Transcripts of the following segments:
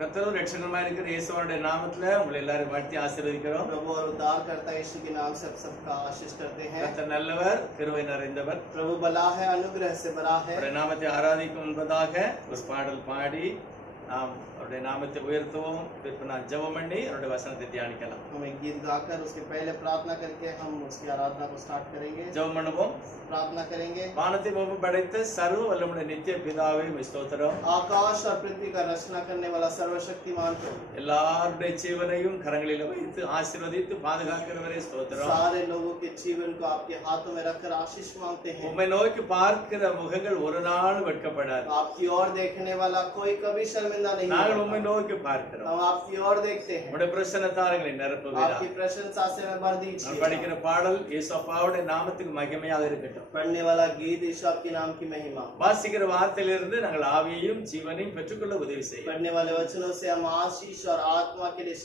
கர்த்தரும் இரட்சகருமாயிருக்கிற இயேசுவின் நாமத்திலே உங்களை எல்லாரையும் வாழ்த்தி ஆசீர்வதிக்கிறோம். प्रभु और उद्धारकर्ता यीशु के नाम से सबका आशीष करते हैं। கர்த்தர் நல்லவர், கிருபை நிறைந்தவர். प्रभु भला है, अनुग्रह से भरा है। அவருடைய நாமத்தை ஆராதிக்கும் முன்பதாக ஒரு பாடல் பாடி நாம் அவருடைய நாமத்தை உயர்த்துவோம். பிற்பு நான் ஜெபம் பண்ணி அவருடைய வசனத்தை தியானிக்கலாம். हम एक गीत गाकर उसके पहले प्रार्थना करके हम उसकी आराधना को स्टार्ट करेंगे। ஜெபம் பண்ணுவோம். प्रार्थना करेंगे। வானத்தை பூமி படைத்த சர்வ வல்லமுடைய நித்திய பிதாவே ஸ்தோத்திரம். आकाश और पृथ्वी का रचना करने वाला सर्वशक्तिमान प्रभु, எல்லாருடைய ஜீவனையும் கரங்களில் வைத்து ஆசீர்வதித்து பாதுகாக்கிறவரே ஸ்தோத்திரம். सारे लोगों के जीवन को आपके हाथों में रखकर आशीष मांगते हैं। உம்மை நோக்கி பார்க்கிற முகங்கள் ஒரு நாள் வெட்கப்படாது. आपकी ओर देखने वाला कोई कभी शर्मिंदा नहीं நாங்கள் होगा। உம்மை நோக்கி பார்க்கிறோம். हम आपकी ओर देखते हैं। உம்முடைய பிரசன்னத்தாரங்களை நிரப்புவீராக. आपकी प्रशंसा से मैं भर நான் दीजिए। படிக்கிற பாடல் இயேசுவாவுடைய நாமத்துக்கு மகிமையாக இருக்கட்டும். पढ़ने वाला गीत यीशु आपके नाम की महिमा। வாசிக்கிற வார்த்தையிலிருந்து நாங்கள் ஆவியையும் ஜீவனையும் பெற்றுக்கொள்ள உதவி செய்யும். पढ़ने वाले वचनों से हम आशीष और आत्मा के लिए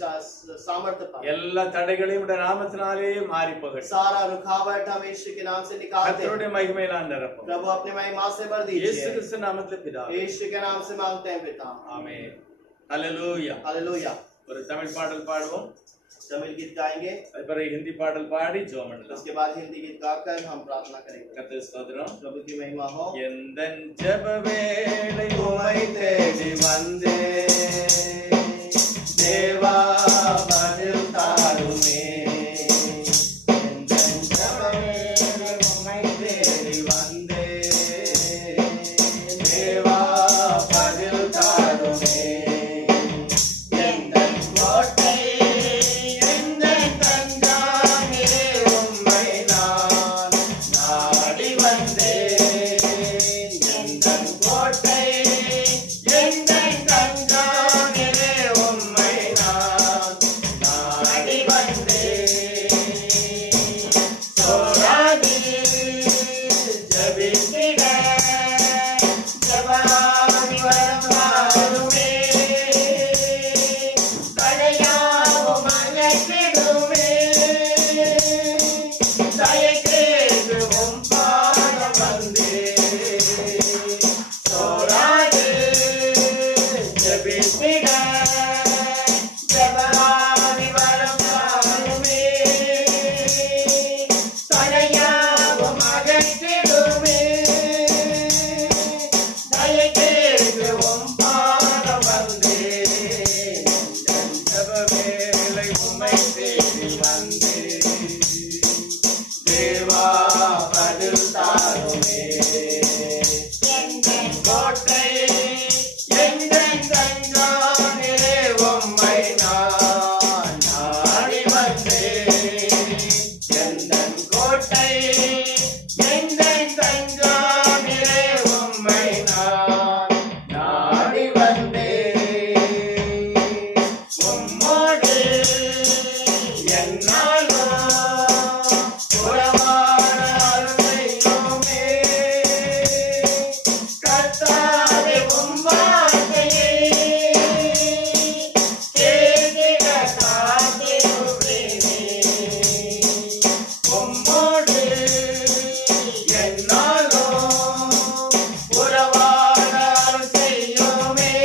सामर्थ्य पाएं। எல்லா தடைகளையும் உடைய நாமத்தினாலேயே மாறி போகட்டும். सारा रुकावट हम यीशु के नाम से निकालते हैं। கர்த்தருடைய மகிமையினால் நிரப்பும். प्रभु अपने महिमा से भर இயேசு दीजिए। கிறிஸ்து நாமத்திலே பிதாவே. यीशु के नाम से मांगते हैं पिता। ஆமென். ஹல்லேலூயா. हालेलुया। ஒரு தமிழ் பாடல் பாடுவோம். तमिल गीत गाएंगे, அப்புறம் हिंदी பாடல் பாடி ஜெபம் பண்ணலாம். उसके बाद हिंदी गीत गाकर हम प्रार्थना करेंगे। கர்த்தர் ஸ்தோத்திரம். प्रभु की महिमा हो। எந்தன் ஜெப வேளை உம்மை தேடி வந்தே தேவா பதில் தாருமே. எந்தன் ஜெப வேளை உம்மை தேடி வந்தே தேவா பதில் தாருமே. எந்தன் கோட்டை எந்தன் தஞ்சாவிலே உம்மை நான் நாடி வந்தேன். எந்தன் கோட்டை எந்தன் தஞ்சாவிலே உம்மை நான் நாடி வந்தேன். சோராதி ஜெபித்திட ஜெபமாகி வருமாறுமே. தடையாவும் அகற்றிடுமே. தயக்கேதுவும் பாட வந்தேன். சோராது ஜெபித்திட ஜெபமாகி வருமாறுமே. தடையாவும் அகற்றிடுமே. தயக்கேதுவும் பாட வந்தேன். என் ஜெப வேளை உம்மை தேடி வந்தேன். தேவா பதில் தாருமே. எந்தன் கோட்டை எந்தன் தஞ்சாவிலே உம்மை நான் நாடி வந்தேன். எந்தன் கோட்டை எந்தன் தஞ்சாவிலே உம்மை நான் நாடி வந்தேன். உம்மோடு என்னாலும் உறவாடல் செய்யுமே. கர்த்தாவே உம் வார்த்தையை கேட்டிட காத்திருப்பேனே. உம்மோடு என்னாலும் உறவாடல் செய்யுமே.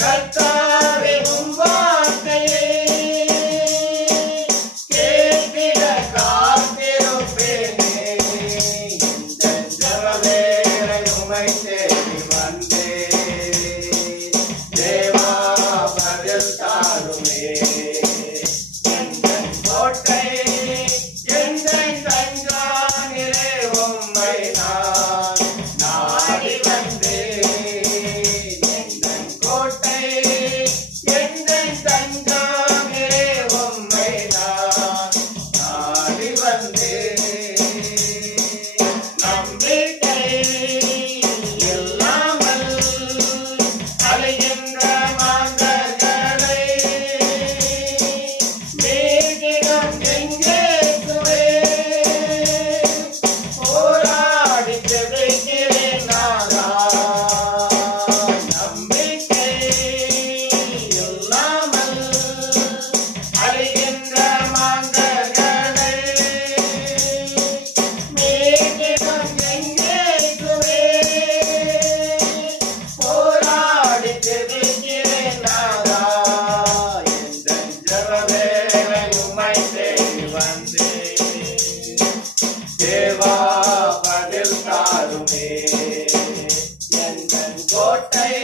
கர்த்தாவே உம் கோட்டை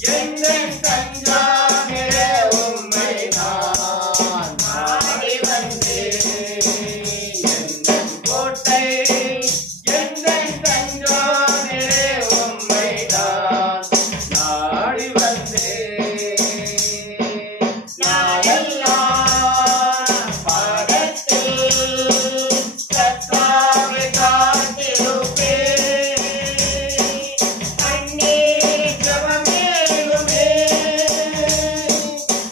எங்கள் தஞ்சாகிற உம்மை நான் நாடி வந்தேன். எங்கள் கோட்டை எங்கள் தஞ்சாகிற உம்மை நான் நாடி வந்தேன். நாளெல்லாம் பாதத்தில் கர்த்தாவை காத்திருப்பேன். கண்ணீர் ஜெபமேலுமே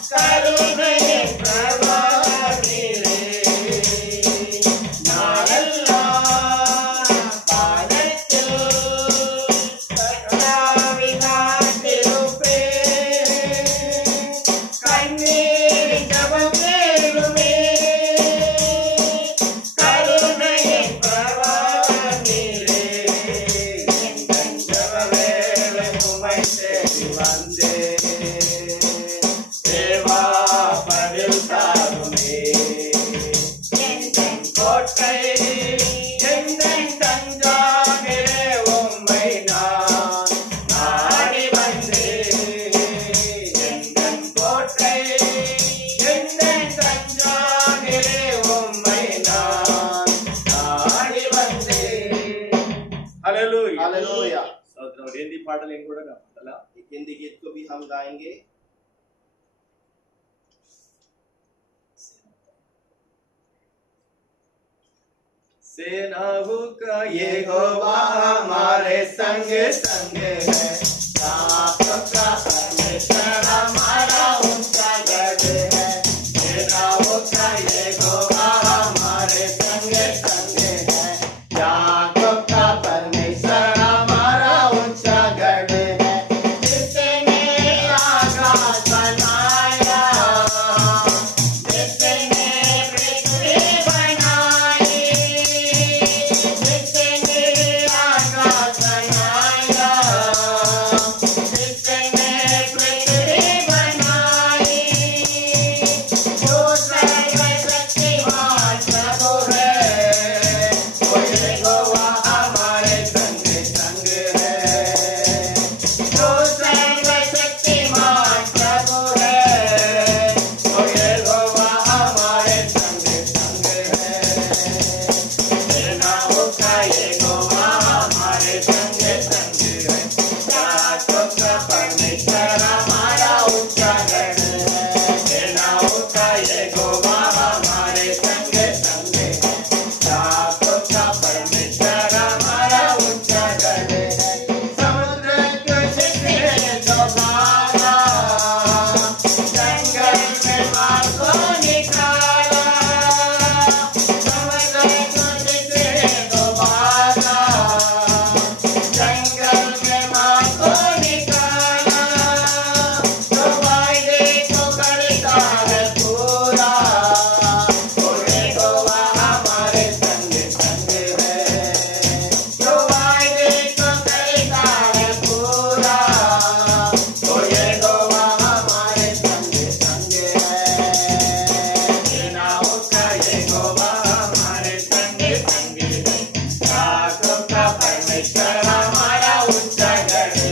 கருணையின் பிரவாகிலே. நாளெல்லாம் பாதத்தில் கர்த்தாவை காத்திருப்பேன். கண்ணீர் ஜெபமேலுமே கருணையின் பிரவாகிலே. எங்கள் ஜெபவேளை உம்மை தேடி வந்தேன். தேவா பதில் தாருமே. எங்கள் கோட்டை எங்கள் தஞ்சாகிற உம்மை நான் நாடி வந்தேன். எங்கள் கோட்டை எங்கள் தஞ்சாகிற உம்மை நான் நாடி வந்தேன். ஹalleluya. हालेलुया। சோதரம் ஒரு ஹிந்தி பாடலையும் கூட நாம் பாடலாம். एक हिंदी गीत को भी हम गाएंगे। सेनाओं का यहोवा हमारे संग संग है। रातों का परमेश्वर हमारा ऊंचा गढ़ है। सेनाओं का यहोवा हमारे संग संग है। याकूब का परमेश्वर हमारा ऊंचा गढ़ है। जिसने आकाश बनाया, जिसने पृथ्वी बनाई, जिसने आकाश बनाया, जिसने पृथ्वी बनाई, जो सर्वशक्तिमान प्रभु है, वो यहोवा हमारे संग संग है। जो सर्वशक्तिमान प्रभु है, वो यहोवा हमारे संग संग है। सेनाओं का यहोवा हमारे संग संग है। याकूब का परमेश्वर हमारा ऊंचा गढ़ है। सेनाओं का यहोवा हमारे संग संग है। याकूब का परमेश्वर हमारा ऊंचा गढ़ है। समुद्र को जिसने डुबाया, जंगल में मार को निकाला। समुद्र को जिसने डुबाया, जंगल में मार को निकाला। तो वायदे को करता है पूरा, वो यहोवा हमारे संग संग है। जो वायदे को करता है पूरा, वो यहोवा हमारे संग संग है। सेनाओं का यहोवा हमारे संग संग है। याकूब का परमेश्वर हमारा ऊंचा गढ़ है।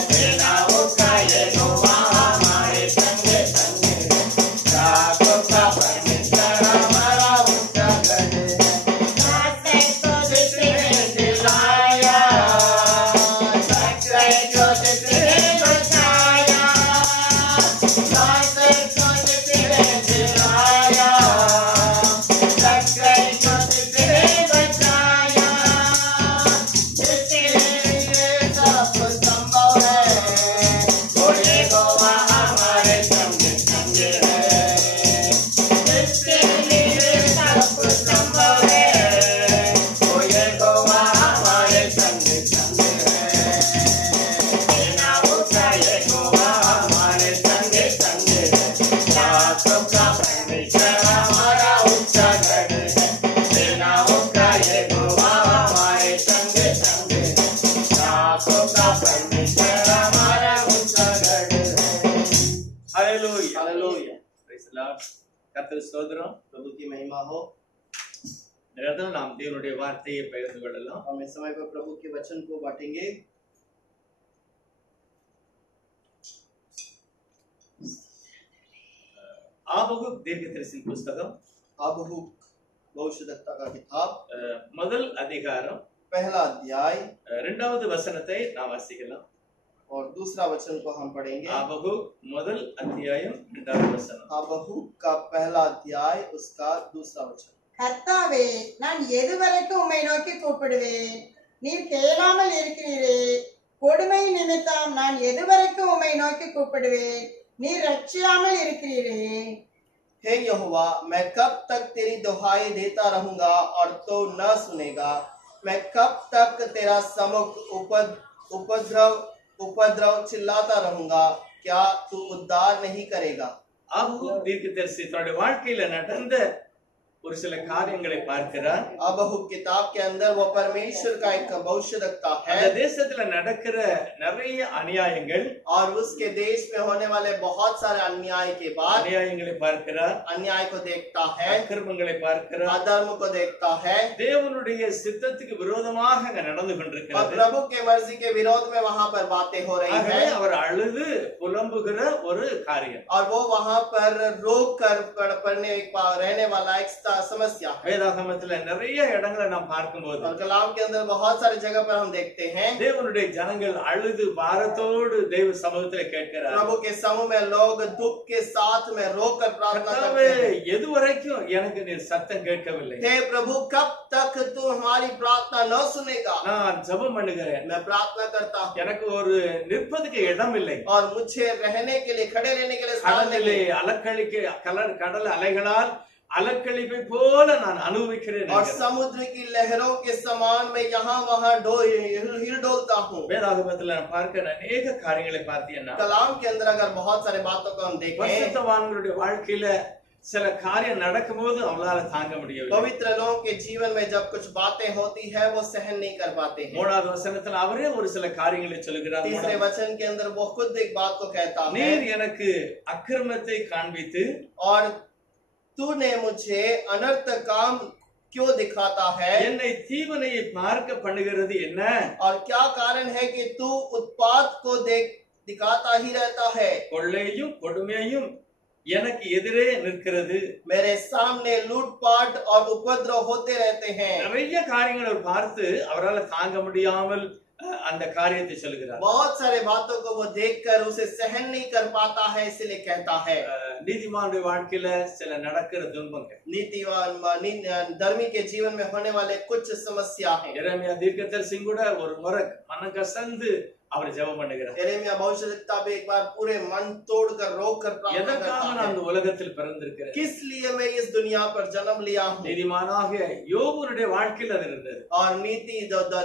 सेनाओं का यहोवा हमारे संग संग है। याकूब का परमेश्वर हमारा ऊंचा गढ़ है। रास्ते को जिसने दिलाया, सच्चाई को जिसने बचाया। रास्ते को जिसने दिलाया, सच्चाई को जिसने बचाया। जिसके लिए सब संभव है, वो यहोवा हमारे संग संग है। जिसके लिए सब संभव है, वो यहोवा हमारे संग संग है। सेनाओं का यहोवा हमारे संग संग है। याकूब का परमेश्वर हमारा ऊंचा गढ़ है। सेनाओं का यहोवा हमारे संग संग है। याकूब का परमेश्वर हमारा ऊंचा गढ़ है। ஹalleluya. हालेलुया। Praise the Lord. கர்த்தர் ஸ்தோத்திரம். प्रभु की महिमा हो। இந்த இடத்துல நாம் தேவனுடைய வார்த்தையை பகிர்ந்து கொள்ளலாம். हम इस समय पर प्रभु के वचन को बांटेंगे। ஆபகுக் தீர்க்கதரிசியின் புஸ்தகம் आबहुक भविष्यद्वक्ता का किताब முதல் அதிகாரம் पहला अध्याय இரண்டாவது வசனத்தை நாம் வாசிக்கலாம். और दूसरा वचन को हम पढ़ेंगे। ஆபகுக் முதல் அத்தியாயம் இரண்டாவது வசனம். आबहुक का पहला अध्याय उसका दूसरा वचन। கர்த்தாவே, நான் எதுவரைக்கும் உம்மை நோக்கி கூப்பிடுவேன்? நீர் கேளாமல் இருக்கிறீரே. கொடுமை நிமித்தம் நான் எதுவரைக்கும் உம்மை நோக்கி கூப்பிடுவேன்? நீர் ரட்சியாமல் இருக்கிறீரே. हे यहोवा, मैं कब तक तेरी दुहाई देता रहूंगा और तो न सुनेगा? मैं कब तक तेरा सम्मुख उपद्रव चिल्लाता रहूंगा? क्या तू उद्धार नहीं करेगा? ஆபகுக் தீர்க்கதரிசி தன்னுடைய வாழ்க்கையில நடந்த ஒரு சில காரியங்களை பார்க்கிறார். आबहुक किताब के अंदर वो परमेश्वर का एक भविष्यद्वक्ता है। அந்த தேசத்துல நடக்கிற நிறைய அநியாயங்கள், और उसके देश में होने वाले बहुत सारे अन्याय के बाद அநியாயங்களை பார்க்கிறார், अन्याय को देखता है, அக்கிரமங்களை பார்க்கிறார், अधर्म को देखता है தேவனுடைய சித்தத்துக்கு விரோதமாக அங்க நடந்து और கொண்டிருக்கிறது. प्रभु के मर्जी के विरोध में वहां पर बातें हो रही ஆகவே हैं அவர் அழுது புலம்புகிற ஒரு காரியம். और वो वहां पर रोक कर रहने वाला एक समस्या है। வேதாகமத்துல நிறைய இடங்களை நாம் பார்க்கும்போது और कलाम के अंदर बहुत सारी जगह पर हम देखते हैं தேவனுடைய ஜனங்கள் அழுது பாரத்தோடு தேவ சமூகத்துல கேட்கிறார். प्रभु के समूह में लोग दुख के साथ में रोक कर प्रार्थना கர்த்தாவே, करते हैं। எதுவரைக்கும் எனக்கு நீர் சத்தம் கேட்கவில்லை? हे प्रभु, कब तक तू हमारी प्रार्थना न सुनेगा? நான் ஜெபம் பண்ணுகிறேன், मैं प्रार्थना करता हूँ எனக்கு ஒரு நிற்பதுக்கு இடம் இல்லை. और मुझे रहने के लिए, खड़े रहने के लिए स्थान கடலிலே नहीं। கடல் அலைகளால் அலக்களிப்பை போல நான் அனுபவிக்கிறேன். और समुद्र की लहरों के समान मैं यहाँ वहाँ हिल डोलता हूँ। வேதாகமத்துல நான் பார்க்கிற அநேக காரியங்களை பார்த்தீங்கன்னா, कलाम के अंदर अगर बहुत सारे बातों को हम देखें, பரிசுத்தவான்களுடைய வாழ்க்கையில சில காரியம் நடக்கும்போது அவங்களால தாங்க முடியவில்லை. पवित्र लोगों के जीवन में जब कुछ बातें होती है वो सहन नहीं कर पाते हैं। மூணாவது வசனத்துல அவரே ஒரு சில காரியங்களை சொல்லுகிறார். तीसरे वचन के अंदर वो खुद एक बात को कहता है, நீர் எனக்கு அக்கிரமத்தை காண்பித்து और तूने मुझे अनर्थ काम क्यों दिखाता है? என்னை தீவனையை பார்க்க பண்ணுகிறது என்ன? और क्या कारण है कि तू उत्पात को दिखाता ही रहता है? கொள்ளையும் கொடுமையும் எனக்கு எதிரே நிற்கிறது. मेरे सामने लूटपाट और उपद्रव होते रहते हैं। நிறைய காரியங்களை பார்த்து அவரால் தாங்க முடியாமல் அந்த காரியத்தை சொல்கிறார். बहुत सारे बातों को वो देखकर उसे सहन नहीं कर पाता है, इसलिए कहता है। நீதிமானுடைய வாழ்க்கையில சில நடக்கிற துன்பங்கள், नीतिवान धर्मी के जीवन में होने वाले कुछ समस्या है। எரேமியா தீர்க்கதரிசி கூட ஒரு முறை மனம் கசந்து அவர் ஜெபம் பண்ணுகிறார். यिर्मयाह भविष्यद्वक्ता भी एक बार पूरे मन तोड़कर रोक कर प्रार्थना எதற்காக करता நான் है, இந்த உலகத்தில் பிறந்திருக்கிறேன்? किस लिए मैं इस दुनिया पर जन्म लिया हूँ? நீதிமானாக யோபுடைய வாழ்க்கையில் அது இருந்தது. और नीति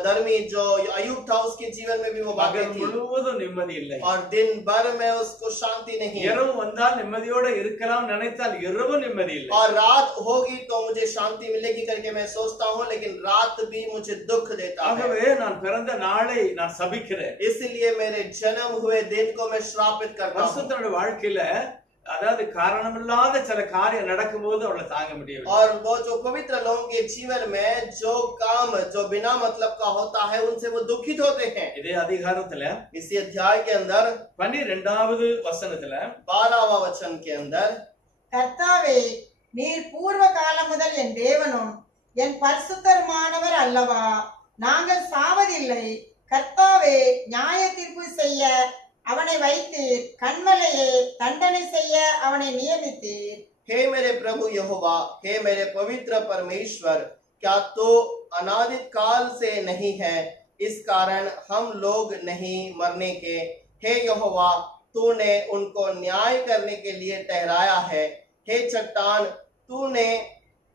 धर्मी जो अय्यूब था उसके जीवन में भी वो बातें பகல் थी முழுவதும் நிம்மதி இல்லை. और दिन भर में उसको शांति नहीं। இரவு வந்தால் நிம்மதியோட இருக்கலாம் நினைத்தால் இரவு நிம்மதி இல்லை. और रात होगी तो मुझे शांति मिलेगी करके मैं सोचता हूँ, लेकिन रात भी मुझे दुख देता है। ஆகவே நான் பிறந்த நாளை நான் சபிக்கிறேன். इसलिए मेरे जन्म हुए दिन को मैं श्रापित करता हूँ। பரிசுத்தனுடைய வாழ்க்கையில அதாவது காரணமில்லாத சில காரியம் நடக்கும்போது அவளை தாங்க முடியவில்லை. और वो जो पवित्र लोगों के जीवन में जो काम जो बिना मतलब का होता है उनसे वो दुखित होते हैं। இதே அதிகாரத்துல इसी अध्याय के अंदर 12வது வசனத்துல 12वां वचन के अंदर, கர்த்தாவே, நீர் பூர்வ காலம் முதல் என் தேவனும் என் பரிசுத்தருமானவர் அல்லவா? நாங்கள் சாவதில்லை. கர்த்தாவே, நியாய தீர்ப்பு செய்ய அவனை வைத்தீர், கண்மலையே தண்டனை செய்ய அவனை நியமித்தீர். हे मेरे प्रभु यहोवा, हे मेरे पवित्र परमेश्वर, क्या तो अनादित काल से नहीं है, इस कारण हम लोग नहीं मरने के? हे यहोवा, तूने उनको न्याय करने के लिए ठहराया है। हे चट्टान, तूने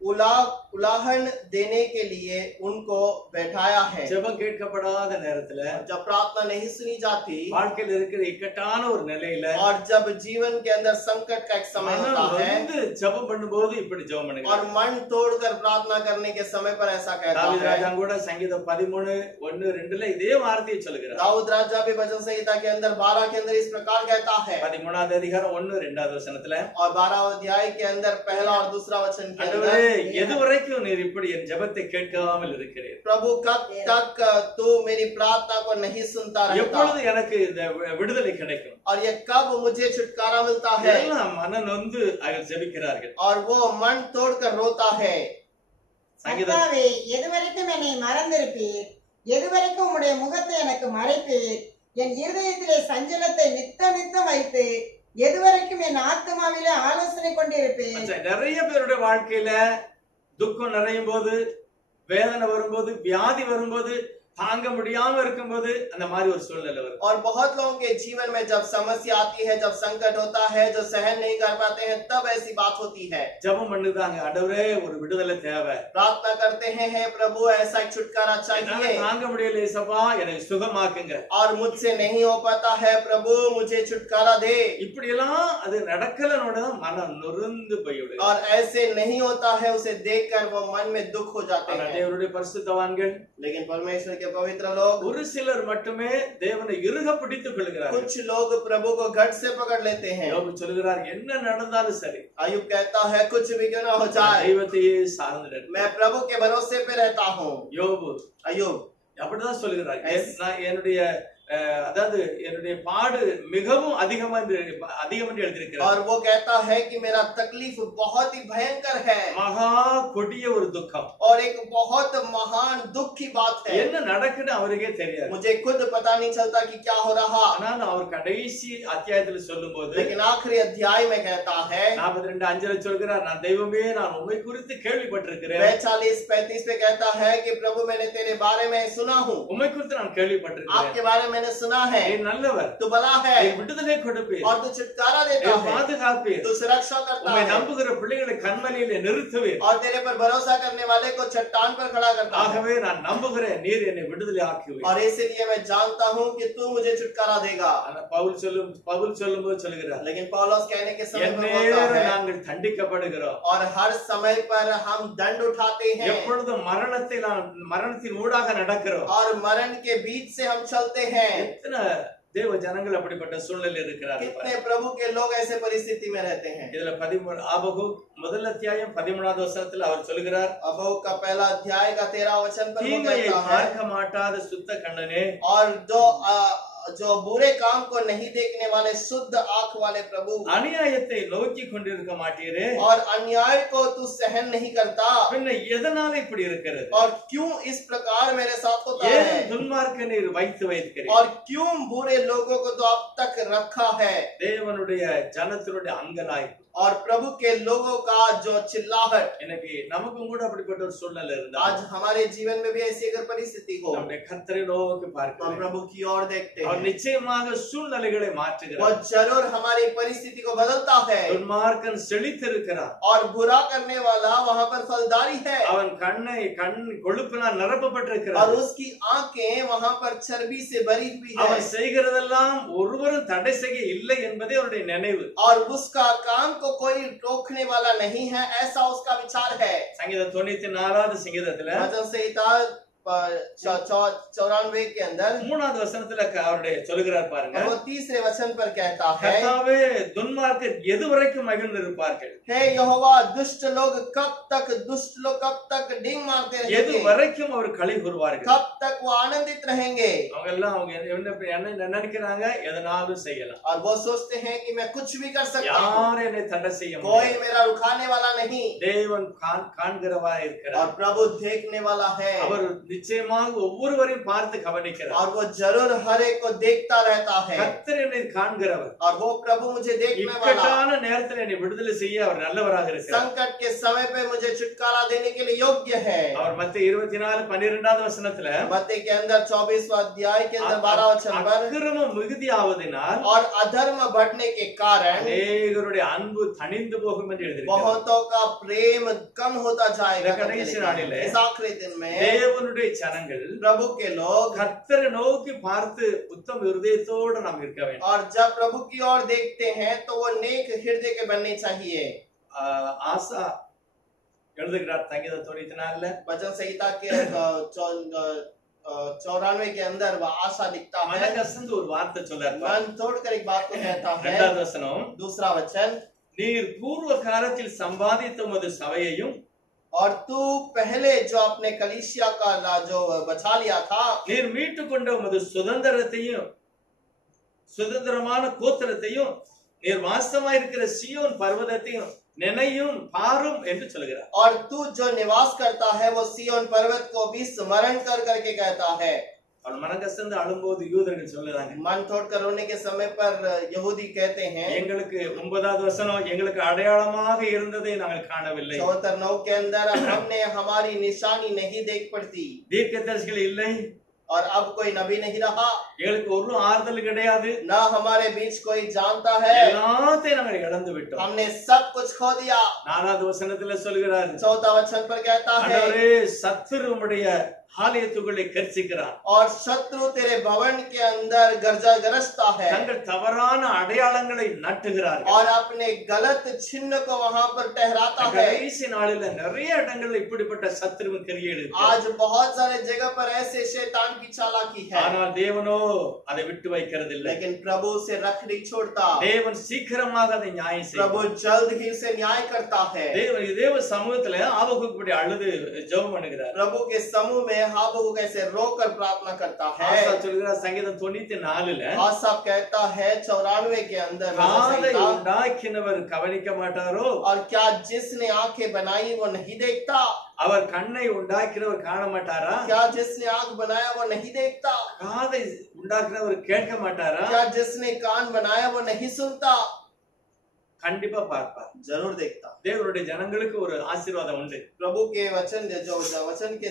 उलाहन देने के लिए उनको बैठाया है। ஜெபம் கேட்கப்படாத நேரத்துல, जब प्रार्थना नहीं सुनी जाती வாழ்க்கையில் இருக்கிற இக்கட்டான ஒரு நிலையில, और जब जीवन के अंदर संकट का एक समय होता है ஜெபம் பண்ணும்போது இப்படி ஜெபம் பண்ணுங்க. और मन तोड़कर प्रार्थना करने के समय पर ऐसा कहता தாவீது है। ராஜா கூட சங்கீதம் 13:1-2 இதே வார்த்தையை சொல்கிறார். दाऊद राजा भी भजन संहिता के अंदर 12 के अंदर इस प्रकार कहता है। 13வது அதிகாரம் 1-2 வசனத்துல, और 12 अध्याय के अंदर पहला और दूसरा वचन के अंदर, ஆண்டவரே எதுவரைக்கும் நீர் இப்படி என் ஜெபத்தை கேட்காமல் இருக்கிறீர்? प्रभु कब तक तू मेरी प्रार्थना को नहीं सुनता रहता? எப்பொழுது எனக்கு இந்த விடுதலை கிடைக்கும்? और ये कब मुझे छुटकारा मिलता है? எல்லாம் மனநொந்து அவர்கள் ஜெபிக்கிறார்கள். और वो मन तोड़कर रोता है। கர்த்தாவே, எதுவரைக்கும் என்னை மறந்திருப்பீர்? எதுவரைக்கும் உம்முடைய முகத்தை எனக்கு மறைப்பீர்? என் இருதயத்திலே சஞ்சலத்தை நித்தம் வைத்து எதுவரைக்கும் என் ஆத்மாவிலே ஆலோசனை கொண்டிருப்பேன். நிறைய பேருடைய வாழ்க்கையில துக்கம் நிறையும் போது, வேதனை வரும்போது, வியாதி வரும்போது, தாங்க முடியாம இருக்கும்போது அந்த மாதிரி ஒரு சூழ்நிலை வருது. और बहुत लोगों के जीवन में जब समस्या आती है, जब संकट होता है, जो सहन नहीं कर पाते हैं, तब ऐसी बात होती है। ஜெபம் பண்ணுதாங்க, ஆண்டவரே ஒரு விடுதலை தேவை. प्रार्थना करते हैं, हे प्रभु ऐसा एक छुटकारा चाहिए। தாங்க முடியல இயேசுவா, எனக்கு சுகமாக்குங்க. और मुझसे नहीं हो पाता है प्रभु, मुझे छुटकारा दे। இப்படி எல்லாம் அது நடக்கலனோடதான் மனம் நொறுந்து போய்விடுது. और ऐसे नहीं होता है, उसे देखकर वो मन में दुख हो जाते हैं। தேவனுடைய பரிசுத்தவான்கள், लेकिन परमेश्वर के पवित्र लोग, ஒரு சிலர் மட்டுமே தேவனை இறுக பிடித்துக் கொள்கிறார்கள். कुछ लोग प्रभु को घट से पकड़ लेते हैं। யோபு சொல்கிறார், என்ன நடந்தாலும் சரி, अय्यूब कहता है कुछ भी क्यों ना हो जाए, தெய்வத்தையே சார்ந்து मैं प्रभु के भरोसे पे रहता हूँ। யோபு अय्यूब அப்படிதான் சொல்லுகிறார். நான் என்னுடைய அதாவது என்னுடைய பாடு மிகவும் அதிகம் என்று எழுதியிருக்கிறார். और वो कहता है कि मेरा तकलीफ बहुत ही भयंकर है, மகா கொடிய ஒரு துக்கம், और एक बहुत महान दुख की बात है। என்ன நடக்குன்னு அவருக்கே தெரியாது. मुझे खुद पता नहीं चलता कि क्या हो रहा। ஆனால் அவர் கடைசி அத்தியாயத்தில் சொல்லும்போது, लेकिन आखिरी अध्याय में कहता है, 42:5 சொல்கிறார், நான் தெய்வமே நான் உம்மை குறித்து கேள்விப்பட்டிருக்கிறேன். 42:35 पे कहता है कि प्रभु मैंने तेरे बारे में सुना हूँ, உம்மை குறித்து நான் கேள்விப்பட்டிருக்கிறேன். आपके बारे में मैंने सुना है, நீ நல்லவர், तू भला है, நீ விடுதலை கொடுப்பீர், और तू छुटकारा देता நீ है, பாதுகாப்பீர், तू सुरक्षा करता உம்மை है, நம்புகிற பிள்ளைகளை கண்மலையிலே நிறுத்துவீர். और तेरे पर भरोसा करने वाले को चट्टान पर खड़ा करता है। ஆகவே நான் நம்புகிறேன், நீர் என்னை விடுதலை ஆக்குவீர். और इसलिए मैं जानता हूँ कि तू मुझे छुटकारा देगा। ஆனா பவுல் சொல்லும்போது சொல்லுகிறார், लेकिन पौलुस कहने के समय पर बोलता எந்நேரம் है, நாங்கள் தண்டிக்கப்படுகிறோம், और हर समय पर हम दंड उठाते हैं, எப்பொழுதும் மரணத்தின் ஊடாக நடக்கிறோம். और मरण के बीच से हम चलते हैं। எத்தனை தேவ ஜனங்கள் அப்படிப்பட்ட சூழ்நிலை இருக்கிறார்கள். कितने प्रभु के लोग ऐसे परिस्थिति में रहते हैं। இதுல 13 ஆபகுக் முதல் அத்தியாயம் 13வது வசனத்தில் அவர் சொல்கிறார், अबोग का पहला अध्याय का 13 वचन पर वो தீமையை कहता है, பார்க்க மாட்டாத சுத்த கண்ணனே, और जो बुरे काम को नहीं देखने वाले शुद्ध आंख वाले प्रभु, அநியாயத்தை நோக்கி கொண்டிருக்க மாட்டீரே, और अन्याय को तू सहन नहीं करता, பின்ன எதனால இப்படி இருக்கிறது? और क्यों इस प्रकार मेरे साथ होता ஏன் है, துன்மார்க்க நீர் வைக்கிறீர்? और क्यों बुरे लोगों को तो अब तक रखा है। தேவனுடைய ஜனத்தினுடைய அங்கலாய்ப்பு, और प्रभु के लोगों का जो चिल्लाहट, எனக்கு நமக்கும் கூட அப்படிப்பட்ட ஒரு சூழ்நிலை இருந்தா, आज हमारे जीवन में भी ऐसी अगर परिस्थिति हो, நம்முடைய கர்த்தரை நோக்கி हम பார்க்கிறோம். प्रभु की ओर देखते அவர் हैं, நிச்சயமாக சூழ்நிலைகளை वो மாற்றுகிறார். जरूर हमारी परिस्थिति को बदलता है, துன்மார்க்கன் செழித்திருக்கிறார், और बुरा करने वाला वहाँ पर फलदारी है, அவன் கண் கொழுப்பினால் நிரப்பப்பட்டிருக்கிறார், और उसकी आंखें वहाँ पर चर्बी से भरी हुई है, அவன் செய்கிறதெல்லாம் ஒருவரும் தடை செய்ய இல்லை என்பதே அவருடைய நினைவு. और उसका काम को कोई रोकने वाला नहीं है, ऐसा उसका विचार है। சங்கீதம் 94வது சங்கீதத்துல वचन संहिता 94 के अंदर 3வது வசனத்துல அவருடைய சொல்லுகிறார் பாருங்க, वो तीसरे वचन पर कहता है, கர்த்தாவே துன்மார்க்கர் எதுவரைக்கும் மகிழ்ந்திருப்பார்கள்? हे यहोवा, दुष्ट लोग कब तक डिंग मारते रहेंगे, எதுவரைக்கும் அவர் களி கூறுவார்கள்? कब तक वो आनंदित रहेंगे। அவங்க எல்லாம் அவங்க என்ன நினைக்கிறாங்க, எதனாலும் செய்யலாம், और वो सोचते हैं कि मैं कुछ भी कर सकता हूँ, யாரும் என்னை தடை செய்ய कोई முடியாது. मेरा रुकाने वाला नहीं, தேவன் காண்கிறவா இருக்கிறார், और प्रभु देखने वाला है, அவர் நிச்சயமாக ஒவ்வொருவரையும் பார்த்து கவனிக்கிறார். और वो जरूर हर एक को देखता रहता है, கர்த்தர் என்னை காண்கிறவர், और वो प्रभु मुझे देखने वाला, இக்கட்டான நேரத்தில் என்னை விடுதலை செய்ய அவர் நல்லவராக இருக்கிறார். संकट के समय पे मुझे छुटकारा देने के लिए योग्य है। அவர் மத்தேயு 24:12வது வசனத்துல मत्ती के अंदर 24वां अध्याय के अंदर 12 वचन पर, அக்கிரமம் மிகுதியாவதினால் और अधर्म बढ़ने के कारण அநேகருடைய அன்பு தணிந்து போகும் என்று எழுதியிருக்கிறார். बहुतों का प्रेम कम होता जाएगा। கடைசி நாளிலே इस आखिरी दिन में தேவனுடைய ஜனங்கள் प्रभु के लोग, கர்த்தரை நோக்கி பார்த்து உத்தம இருதயத்தோடு நாம் இருக்க வேண்டும். और जब प्रभु की ओर देखते हैं तो वो नेक हृदय के बनने चाहिए। ஆசா எழுதுகிறார் சங்கீதம் 94ல, वचन संहिता के 94 के अंदर वह आशा लिखता है, மனகசந்து ஒரு வார்த்தை சொல்றார். मन तोड़कर एक बात को कहता है। 2வது வசனம், दूसरा वचन, நீர் பூர்வ காலத்தில் சம்பாதித்த உமது சபையையும் और तू पहले जो अपने कलीसिया का जो बचा लिया था, நீர் மீட்டு கொண்ட உமது சுதந்திரத்தையும் சுதந்திரமான கோத்திரத்தையும் நீர் வாசமாயிருக்கிற சியோன் பர்வதத்தையும் நினையும் பாரும் என்று சொல்கிறார். और तू जो निवास करता है वो सिय्योन पर्वत को भी स्मरण कर करके कहता है. அவன் மனக்கசந்து அழும்போது யூதர்கள் சொல்லுறாங்க, मन तोड़कर रोने के समय पर यहूदी कहते हैं, எங்களுக்கு 9வது வசனம் எங்களுக்கு அடையாளமாக இருந்ததை நாங்கள் காணவில்லை. 74 के अंदर हमने हमारी निशानी नहीं देख पड़ती தீர்க்கதரிசிகள் இல்லை, और अब कोई नबी नहीं रहा, எங்களுக்கு ஒரு ஆறுதல் கிடையாது, ना हमारे बीच कोई जानता है, எல்லாத்தையும் நாங்கள் இழந்து விட்டோம். हमने सब कुछ खो दिया. 4வது வசனத்துல சொல்கிறார், 4 वचन पर कहता है, ஆண்டவரே சத்துரு உம்முடைய ஆலயத்துக்குள்ளே கர்ச்சிக்கிறான், और शत्रु तेरे भवन के अंदर गरजता है, தங்கள் தவறான அடையாளங்களை நட்டுகிறார்கள். और अपने गलत चिन्ह को वहां पर ठहराता है. கடைசி நாளில நிறைய இடங்கள்ல இப்படிப்பட்ட சத்துருவின் கிரியைகள் இருக்கு. आज बहुत सारे जगह पर ऐसे शैतान की चालाकी है, ஆனால் தேவனோ அதை விட்டு வைக்கிறது இல்லை. लेकिन प्रभु उसे रख नहीं छोड़ता. தேவன் சீக்கிரமாக அதை நியாயம் प्रभु செய்வார். जल्द ही उसे न्याय करता है. தேவ சமூகத்துல ஆபகுக்கு இப்படி அழுது ஜெபம் பண்ணுகிறார். प्रभु के समूह में हाबकुक कैसे रोकर प्रार्थना करता है. ஆசா சொல்கிறார் சங்கீதம் 94ல, आसाफ कहता है 94 के अंदर, காதை உண்டாக்கினவர் கவனிக்க மாட்டாரோ, और क्या जिसने आंखें बनाई वो नहीं देखता, அவர் கண்ணை உண்டாக்கினவர் காண மாட்டாரா, क्या जिसने आंख बनाया वो नहीं देखता, காதை உண்டாக்கினவர் கேட்க மாட்டாரா, क्या जिसने कान बनाया वो नहीं सुनता, கண்டிப்பா பார்ப்பார், जरूर देखता. தேவனுடைய ஜனங்களுக்கு ஒரு ஆசீர்வாதம் உண்டு. प्रभु के वचन जो वचन के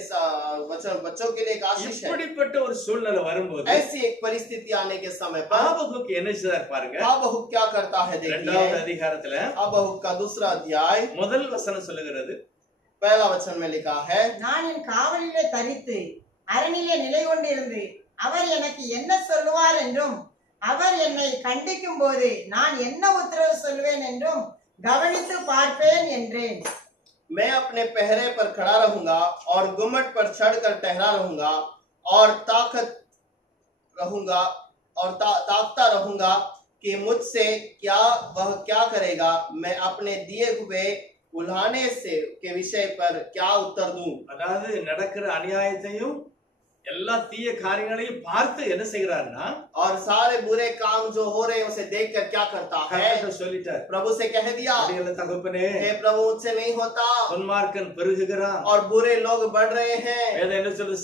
वचन बच्चों के लिए एक आशीष है. இப்படிப்பட்ட ஒரு சூழ்நிலை வரும்போது ऐसी एक परिस्थिति आने के समय पर ஆபகுக்கு என்ன செய்தார் பாருங்க. हाबकुक क्या करता है, 2வது देखिए. அதிகாரத்துல हाबकुक का 2 अध्याय முதல் வசனம் சொல்லுகிறது, पहला वचन में लिखा है, நான் என் காவலிலே தரித்து அரணிலே நிலை கொண்டிருந்து அவர் எனக்கு என்ன சொல்லுவார் என்றும் அவர் என்னை கண்டிக்கும் போது நான் என்ன உத்தரவு சொல்வேன் என்றும் கவனித்து பார்ப்பேன் என்றேன். मैं अपने पहरे पर खड़ा रहूंगा और गुम्मट पर चढ़कर टहरा रहूंगा और ताकता रहूंगा कि मुझसे वह क्या करेगा, मैं अपने दिए हुए उल्हाने से के विषय पर क्या उत्तर दूं. அதாவது நடக்கிற அநியாயத்தையும் எல்லா தீய காரியங்களையும் பார்த்து என்ன செய்கிறார்னா, और सारे बुरे काम जो हो रहे हैं उसे देखकर क्या करता है, கர்த்தர் சொல்லிட்டார், प्रभु से कह दिया, அப்படியல்ல தகப்பனே, हे प्रभु मुझसे नहीं होता, துன்மார்க்கன் பெருகுகிறான். और बुरे लोग बढ़ रहे हैं. வேதம் என்ன சொல்லுது,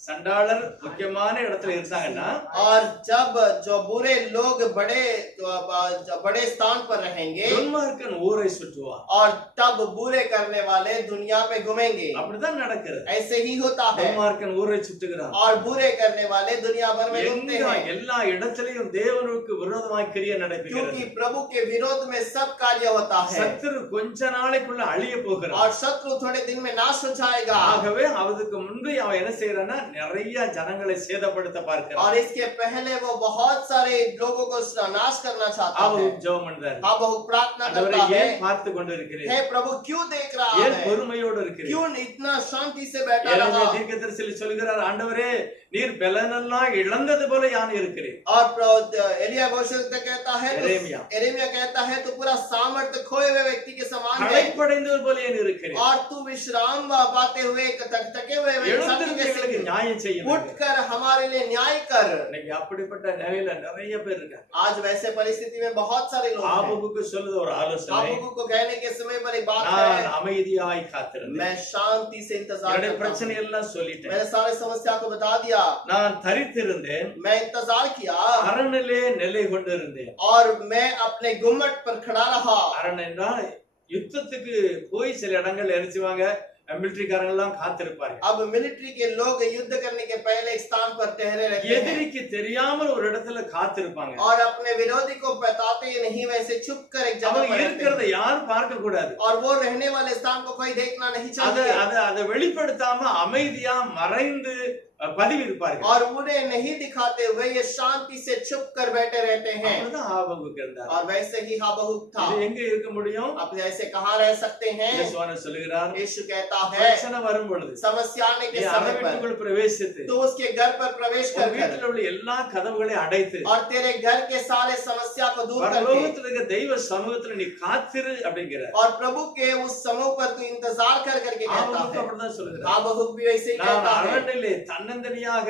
சண்டாளர் முக்கியமான இடத்துல இருந்தாங்கன்னா, और जब जो बुरे लोग बड़े स्थान पर रहेंगे, துன்மார்க்கன் ஊரை சுற்றுவான். और तब बुरे करने वाले दुनिया पे घूमेंगे. அப்படிதான் நடக்கிறது. ऐसे ही होता है, துன்மார்க்கன் ஊரை சுற்றுகிறான். और बुरे करने वाले दुनिया भर में घूमते हैं, எல்லா இடத்திலையும் தேவனுக்கு விரோதமாய் கிரியை நடைபெறுகிறது. क्योंकि प्रभु के विरोध में सब कार्य होता है. சத்துரு கொஞ்ச நாளைக்குள்ள அழிய போகிறான். और शत्रु थोड़े दिन में नाश हो जाएगा. ஆகவே அவருக்கு முன்பு அவன் என்ன செய்யறான்னா, நிறைய ஜனங்களை சேதப்படுத்த பார்க்கிறான். और इसके पहले वो बहुत सारे लोगों को नाश करना चाहता அவர் है. ஜெபம் பண்றாரு, हाँ, वो प्रार्थना ஆண்டவரே करता है, ஏன் பார்த்து கொண்டு இருக்கிறீர், हे प्रभु क्यों देख रहा ஏன் है, பொறுமையோடு இருக்கிறீர். क्यों इतना शांति से बैठा எரேமியா रहा. தீர்க்கதரிசி சொல்கிறார், ஆண்டவரே நீர் பலனெல்லாம் இழந்தது போல யான் இருக்கிறேன். और एलिया भविष्यवक्ता कहता है, एरेमिया कहता है तू पूरा सामर्थ्य खोए हुए व्यक्ति के समान है, களைப்படைந்தது போல ஏன் இருக்கிறேன். और तू विश्राम पाते हुए थके हुए इंसान के எழுந்திருந்து நியாயம் செய்ய வேண்டும். उठकर हमारे लिए न्याय कर. இன்னைக்கு அப்படிப்பட்ட நிலையில நிறைய பேர் இருக்காங்க. आज वैसे परिस्थिति में बहुत सारे लोग हैं. ஆபகுக்கு சொல்லுது ஒரு ஆலோசனை, हाबकुक को कहने के समय पर एक बात நான் है, அமைதியாய் காத்திருந்தேன், मैं शांति से इंतजार என்னுடைய करता हूं. பிரச்சனை எல்லாம் சொல்லிட்டேன், मैंने सारे समस्या को बता दिया, நான் தரித்திருந்தேன், मैं इंतजार किया, அரணிலே நிலை கொண்டிருந்தேன். और मैं अपने गुम्मट पर खड़ा रहा. அரண் என்றால் யுத்தத்துக்கு போய் சில இடங்கள் எரிச்சுவாங்க, மிலிட்டரிக்காரங்க எல்லாம் காத்திருப்பாங்க. अब मिलिट्री के लोग युद्ध करने के पहले एक स्थान पर ठहरे रहते हैं, எதிரிக்கு தெரியாமல் ஒரு இடத்துல காத்திருப்பாங்க. और अपने विरोधी को बताते नहीं, वैसे छुप कर एक जगह அவங்க पर रहते இருக்கிறத हैं, யாரும் பார்க்க கூடாது. और वो रहने वाले स्थान को कोई देखना नहीं அதை चाहिए. அதை அதை வெளிப்படுத்தாம அமைதியா மறைந்து பதவி இருப்பார்கள். और उन्हें नहीं दिखाते हुए ये शांति से चुप कर बैठे रहते हैं। அப்படிதான் ஆபகுக்கு இருந்தார். और वैसे ही हाबकुक था। இது எங்க இருக்க முடியும்? आप ऐसे कहाँ रह सकते हैं? இயேசுவானவர் சொல்கிறார், यीशु कहता है பிரச்சனை வரும் பொழுது समस्या आने के நீ அவன் समय पर வீட்டுக்குள் பிரவேசித்து तो उसके घर पर प्रवेश कर வீட்டில் உள்ள எல்லா கதவுகளையும் அடைத்து और तेरे घर के सारे समस्या को दूर करके பரலோகத்தில் இருக்க தெய்வ சமூகத்துல நீ காத்திரு அப்படிங்கிறார். और प्रभु के उस समूह पर तू इंतजार कर करके कहता ஆபகுக்கு है। அப்படிதான் சொல்கிறார். हाबकुक भी वैसे ही நான் कहता है। அரண்மனையிலே தன்னந்தனியாக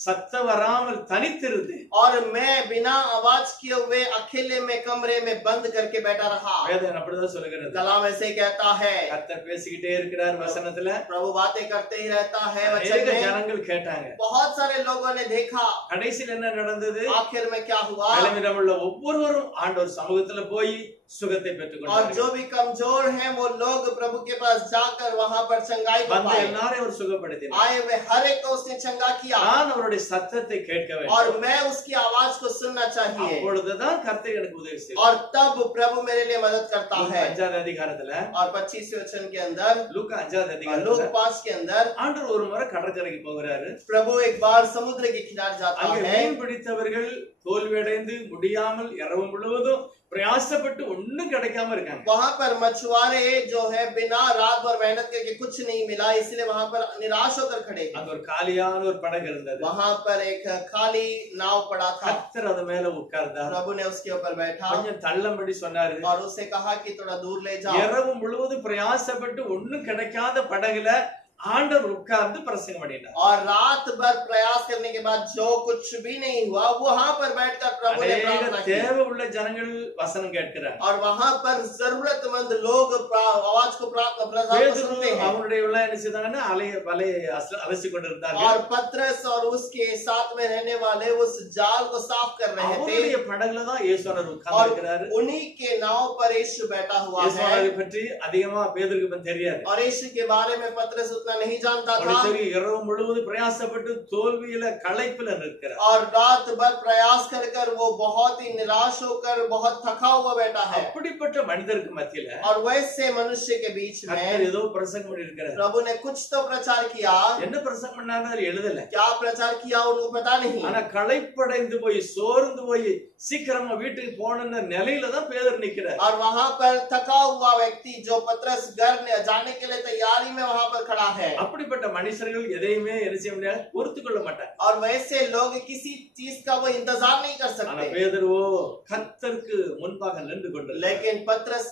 சத்தம் வராமல் தனித்திருந்தேன். और मैं बिना आवाज किए हुए अकेले में कमरे में बंद करके बैठा रहा। வேதம் அப்படிதான் சொல்கிறது. कलाम ऐसे कहता है। கர்த்தர் பேசிக்கிட்டே இருக்கிறார் வசனத்துல. प्रभु बातें करते ही रहता है वचन அநேக में। ஜனங்கள் கேட்டாங்க. बहुत सारे लोगों ने देखा। கடைசியில் என்ன நடந்தது? आखिर में क्या हुआ? பலவீனமுள்ள ஒவ்வொருவரும் ஆண்டவர் சமூகத்துல போய் சுகத்தை और பெற்றுக்கொண்டார்கள். जो भी कमजोर हैं वो लोग प्रभु के पास जाकर वहां पर चंगाई को வந்த पाए। எல்லாரையும் அவர் சுகப்படுத்தினார். आए हुए हर एक को उसने चंगा किया நான் அவருடைய சத்தத்தை கேட்க வேண்டும். और मैं उसकी आवाज को सुनना चाहिए அப்பொழுதுதான் கர்த்தர் எனக்கு உதவி செய்வார். और तब प्रभु मेरे लिए मदद करता है। 5வது அதிகாரத்துல और 25वें वचन के अंदर லூக்கா 5வது और அதிகாரத்துல लूक 5 के अंदर ஆண்டவர் ஒரு முறை கடற்கரைக்கு போகிறாரு. प्रभु एक बार समुद्र के किनारे जाता அங்கே है। மீன் பிடித்தவர்கள் தோல்வியடைந்து முடியாமல் இரவு முழுவதும் பிரயாசப்பட்டு ஒண்ணும் கிடைக்காம இருக்காங்க. वहां पर मछुआरे जो है बिना रात भर मेहनत करके कुछ नहीं मिला इसलिए वहां पर निराश होकर खड़े थे। அங்க ஒரு காலியான ஒரு படகு இருந்தது. वहां पर एक खाली नाव पड़ा था। கர்த்தர் அது மேல உட்கார்ந்தார். प्रभु ने उसके ऊपर बैठा கொஞ்சம் தள்ளம்படி சொன்னாரு. और उसे कहा कि थोड़ा दूर ले जाओ। இரவு முழுவதும் பிரயாசப்பட்டு ஒண்ணும் கிடைக்காத படகுல ஆண்டவர் உட்கார்ந்து பிரசங்கம் பண்ணினார். और रात भर प्रयास करने के बाद जो कुछ भी नहीं हुआ वहां पर बैठकर प्रभु ने प्रार्थना की। தேவை உள்ள ஜனங்கள் வசனம் கேட்கிறார். और वहां पर जरूरतमंद लोग आवाज को प्रार्थना सुनते हैं। அவனுடைய உள்ள என்ன செய்தாங்கன்னா வலையை அலசி கொண்டிருந்தார்கள். और पतरस और उसके साथ में रहने वाले उस जाल को साफ कर रहे थे। அவருடைய படகுல தான் இயேசுவானவர் உட்கார்ந்து இருக்கிறார். उन्हीं के नाव पर यीशु बैठा हुआ है। இயேசுவானவரை பற்றி அதிகமா பேதுருக்கு தெரியாது. और यीशु के बारे में पतरस उतना नहीं जानता था। இரவு முழுவதும் பிரயாசப்பட்டு தோல்வியில களைப்புல நிற்கிறார். और रात भर प्रयास कर कर वो बहुत ही निराश होकर बहुत थका हुआ बैठा है। அப்படிப்பட்ட மனிதருக்கு மத்தியில और वैसे मनुष्य के बीच கர்த்தர் में ஏதோ பிரசங்கம் பண்ணியிருக்கிறார். प्रभु ने कुछ तो प्रचार किया। என்ன பிரசங்கம் பண்ணாருன்னு அதுல எழுதல. क्या प्रचार किया उनको पता नहीं। ஆனா களைப்படைந்து போய் சோர்ந்து போய் சீக்கிரமா வீட்டுக்கு போகணும்னு நிலையில தான் பேதுரு நிக்கிறார். और वहां पर थका हुआ व्यक्ति जो पतरस घर जाने के लिए तैयारी में वहां पर खड़ा है। அப்படிப்பட்ட மனுஷர்கள் எதையுமே என்ன செய்ய முடியாது, பொறுத்துக்கொள்ள மாட்டாங்க. और वैसे लोग किसी चीज का वो इंतजार नहीं कर ஆனா सकते। பேதுருவோ கர்த்தருக்கு முன்பாக நின்று கொண்டிருந்தார். लेकिन पतरस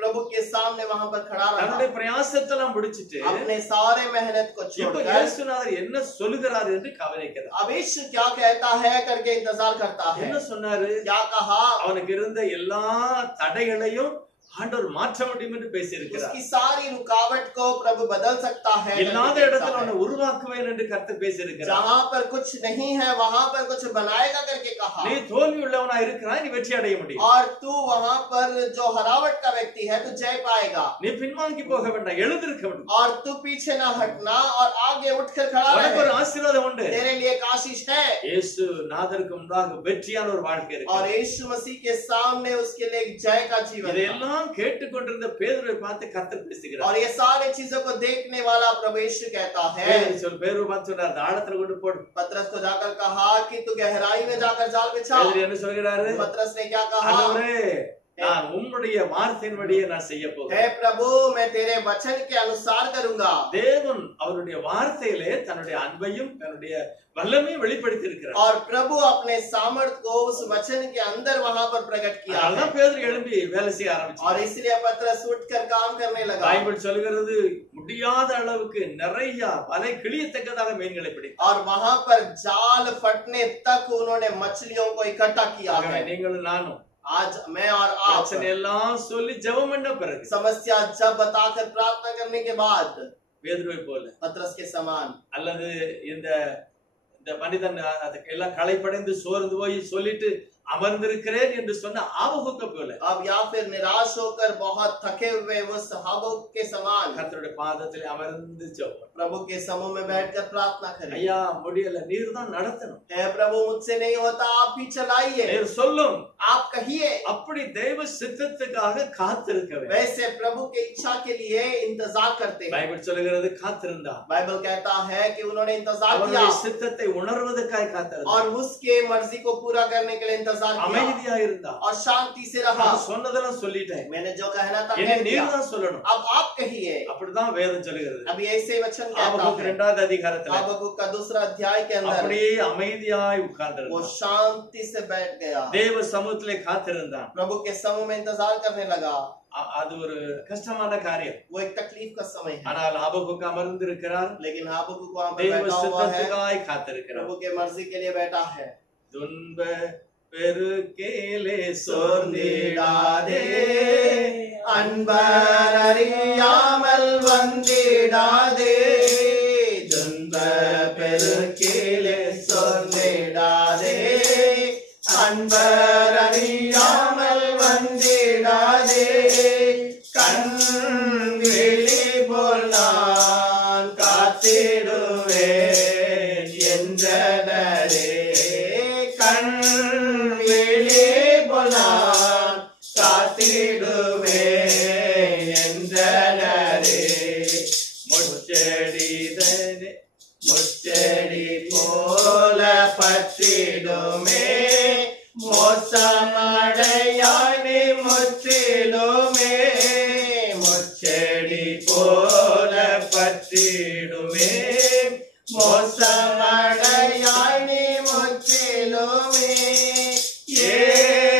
प्रभु के सामने वहां पर खड़ा रहा। தன்னுடைய பிரயாசத்தெல்லாம் முடிச்சிட்டு अपने सारे मेहनत को இப்ப छोड़कर இயேசுநாதர் என்ன சொல்லுகிறார் என்று கவனிக்கிறார். अब यीशु क्या कहता है करके इंतजार करता है। என்ன சொன்னாரு? क्या कहा? அவனுக்கு இருந்த எல்லா தடைகளையும் ஆண்டவர் மாற்ற முடியும் என்று பேசியிருக்கிறார். उसकी सारी रुकावट को प्रभु बदल सकता है। இல்லாத இடத்துல அவனை உருவாக்குவேன் என்று கர்த்தர் பேசியிருக்கிறார். जहाँ पर कुछ नहीं है वहां पर कुछ बनाएगा करके कहा। நீ தோல்வி உள்ளவனா இருக்கிறாய், நீ வெற்றி அடைய முடியும். और तू वहां पर जो हरावट का व्यक्ति है तू जय पाएगा। நீ பின்வாங்கி போக வேண்டாம், எழுந்திருக்க வேண்டும். और तू पीछे ना हटना और आगे उठकर खड़ा உனக்கு ஒரு रहे। ஆசீர்வாதம் உண்டு. तेरे लिए एक आशीष है। இயேசு நாதருக்கு முன்பாக வெற்றியான ஒரு வாழ்க்கை இருக்கு. और यीशु मसीह के सामने उसके लिए एक जय का जीवन है। இதையெல்லாம் கேட்டுக்கொண்டிருந்த பேதுருவை பார்த்து கர்த்தர் பேசுகிறார். और ये सारी चीजों को देखने वाला प्रभु यीशु कहता है। பேதுருவை பார்த்து சொன்னார், ஆழத்துல கொண்டு போடு. पतरस को जाकर कहा कि तू गहराई में जाकर जाल बिछा। பேதுரு என்ன சொல்கிறாரு? पतरस ने क्या कहा? ஆண்டவரே, நான் உம்முடைய வார்த்தையின்படியே நான் செய்ய போகிறேன். हे प्रभु मैं तेरे वचन के अनुसार करूंगा। தேவன் அவருடைய வார்த்தையிலே தன்னுடைய அன்பையும் தன்னுடைய வல்லமையும் வெளிப்படுத்தி இருக்கிறார். और प्रभु अपने सामर्थ को उस वचन के अंदर वहां पर प्रकट किया है। அதனால பேதுரு எழும்பி வேலை செய்ய ஆரம்பிச்சார். और इसलिए पतरस उठकर काम करने लगा। பைபிள் சொல்கிறது முடியாத அளவுக்கு நிறைய வலை கிழியத்தக்கதாக மீன்களை பிடித்தார். और वहां पर जाल फटने तक उन्होंने मछलियों को इकट्ठा किया ஆகவே है। நீங்களும் நானும் आज मैं और आप பிரச்சனை எல்லாம் சொல்லி ஜெபம் பண்ண பிறகு समस्या जब बताकर प्रार्थना करने के बाद பேதுருவை போல पतरस के समान அல்லது இந்த மனிதன் அதுக்கு எல்லாம் களைப்படைந்து சோர்ந்து போய் சொல்லிட்டு அமர்ந்திருக்கிறேன் என்று சொன்ன ஆபகுக்க போல अब या फिर निराश होकर बहुत थके हुए उस हाबकुक के समान கர்த்தருடைய பாதத்தில் அமர்ந்து ஜெபம் प्रभु के समूह में बैठकर प्रार्थना करें। ஐயா முடியல, நீர் தான் நடத்தணும். हे प्रभु मुझसे नहीं होता, आप ही चलाइए। நீர் சொல்லும், आप कहिए। அப்படி தேவ சித்தத்துக்காக காத்திருக்க வேண்டும். वैसे प्रभु के इच्छा के लिए इंतजार करते हैं। பைபிள் சொல்லுகிறது காத்திருந்தார். बाइबल कहता है कि उन्होंने इंतजार किया அவருடைய சித்தத்தை உணர்வதற்காக காத்திருந்தார். और उसके मर्जी को पूरा करने के लिए इंतजार किया அமைதியா இருந்தார். और शांति से रहा। நான் சொன்னதெல்லாம் சொல்லிட்டேன், मैंने जो कहना था இனி कह दिया, நீர் தான் சொல்லணும். अब आप कहिए। அப்படிதான் வேதம் சொல்லுகிறது. अभी ऐसे वचन कहता ஆபகுக் है 2வது அதிகாரத்துல हबक्कुक का 2 अध्याय के अंदर அப்படியே அமைதியாய் वो உட்கார்ந்திருந்தார். शांति से बैठ गया, தேவ சமூகத்திலே காத்திருந்தான். प्रभु के समूह में इंतजार करने लगा। அது ஒரு கஷ்டமான காரியம். वो एक तकलीफ का समय है, ஆனால் ஆபகுக் அமர்ந்து இருக்கிறார். लेकिन हबक्कुक वहां पर தேவ बैठा हुआ है, சித்தத்துக்காய் காத்திருக்கிறார். प्रभु के मर्जी के लिए बैठा है। துன்ப பெருக்கேலே சோர்ந்திடாதே, அன்பர் அறியாமல் வந்திடாதே, துன்ப பெருக்கிலே சோர்ந்திடாதே, அன்பர் அறியாமல் வந்திடாதே, கண் விழி போல் நான் காத்திடுவேன் என்றனரே, கண் விழி போல் நான் காத்திடுவேன் என்றனரே, முச்செடி போல பற்றிடுமே, மோசமடையானே முற்றிடுமே, முச்செடி போல பற்றிடுமே, மோசமடையானே முற்றிடுமே,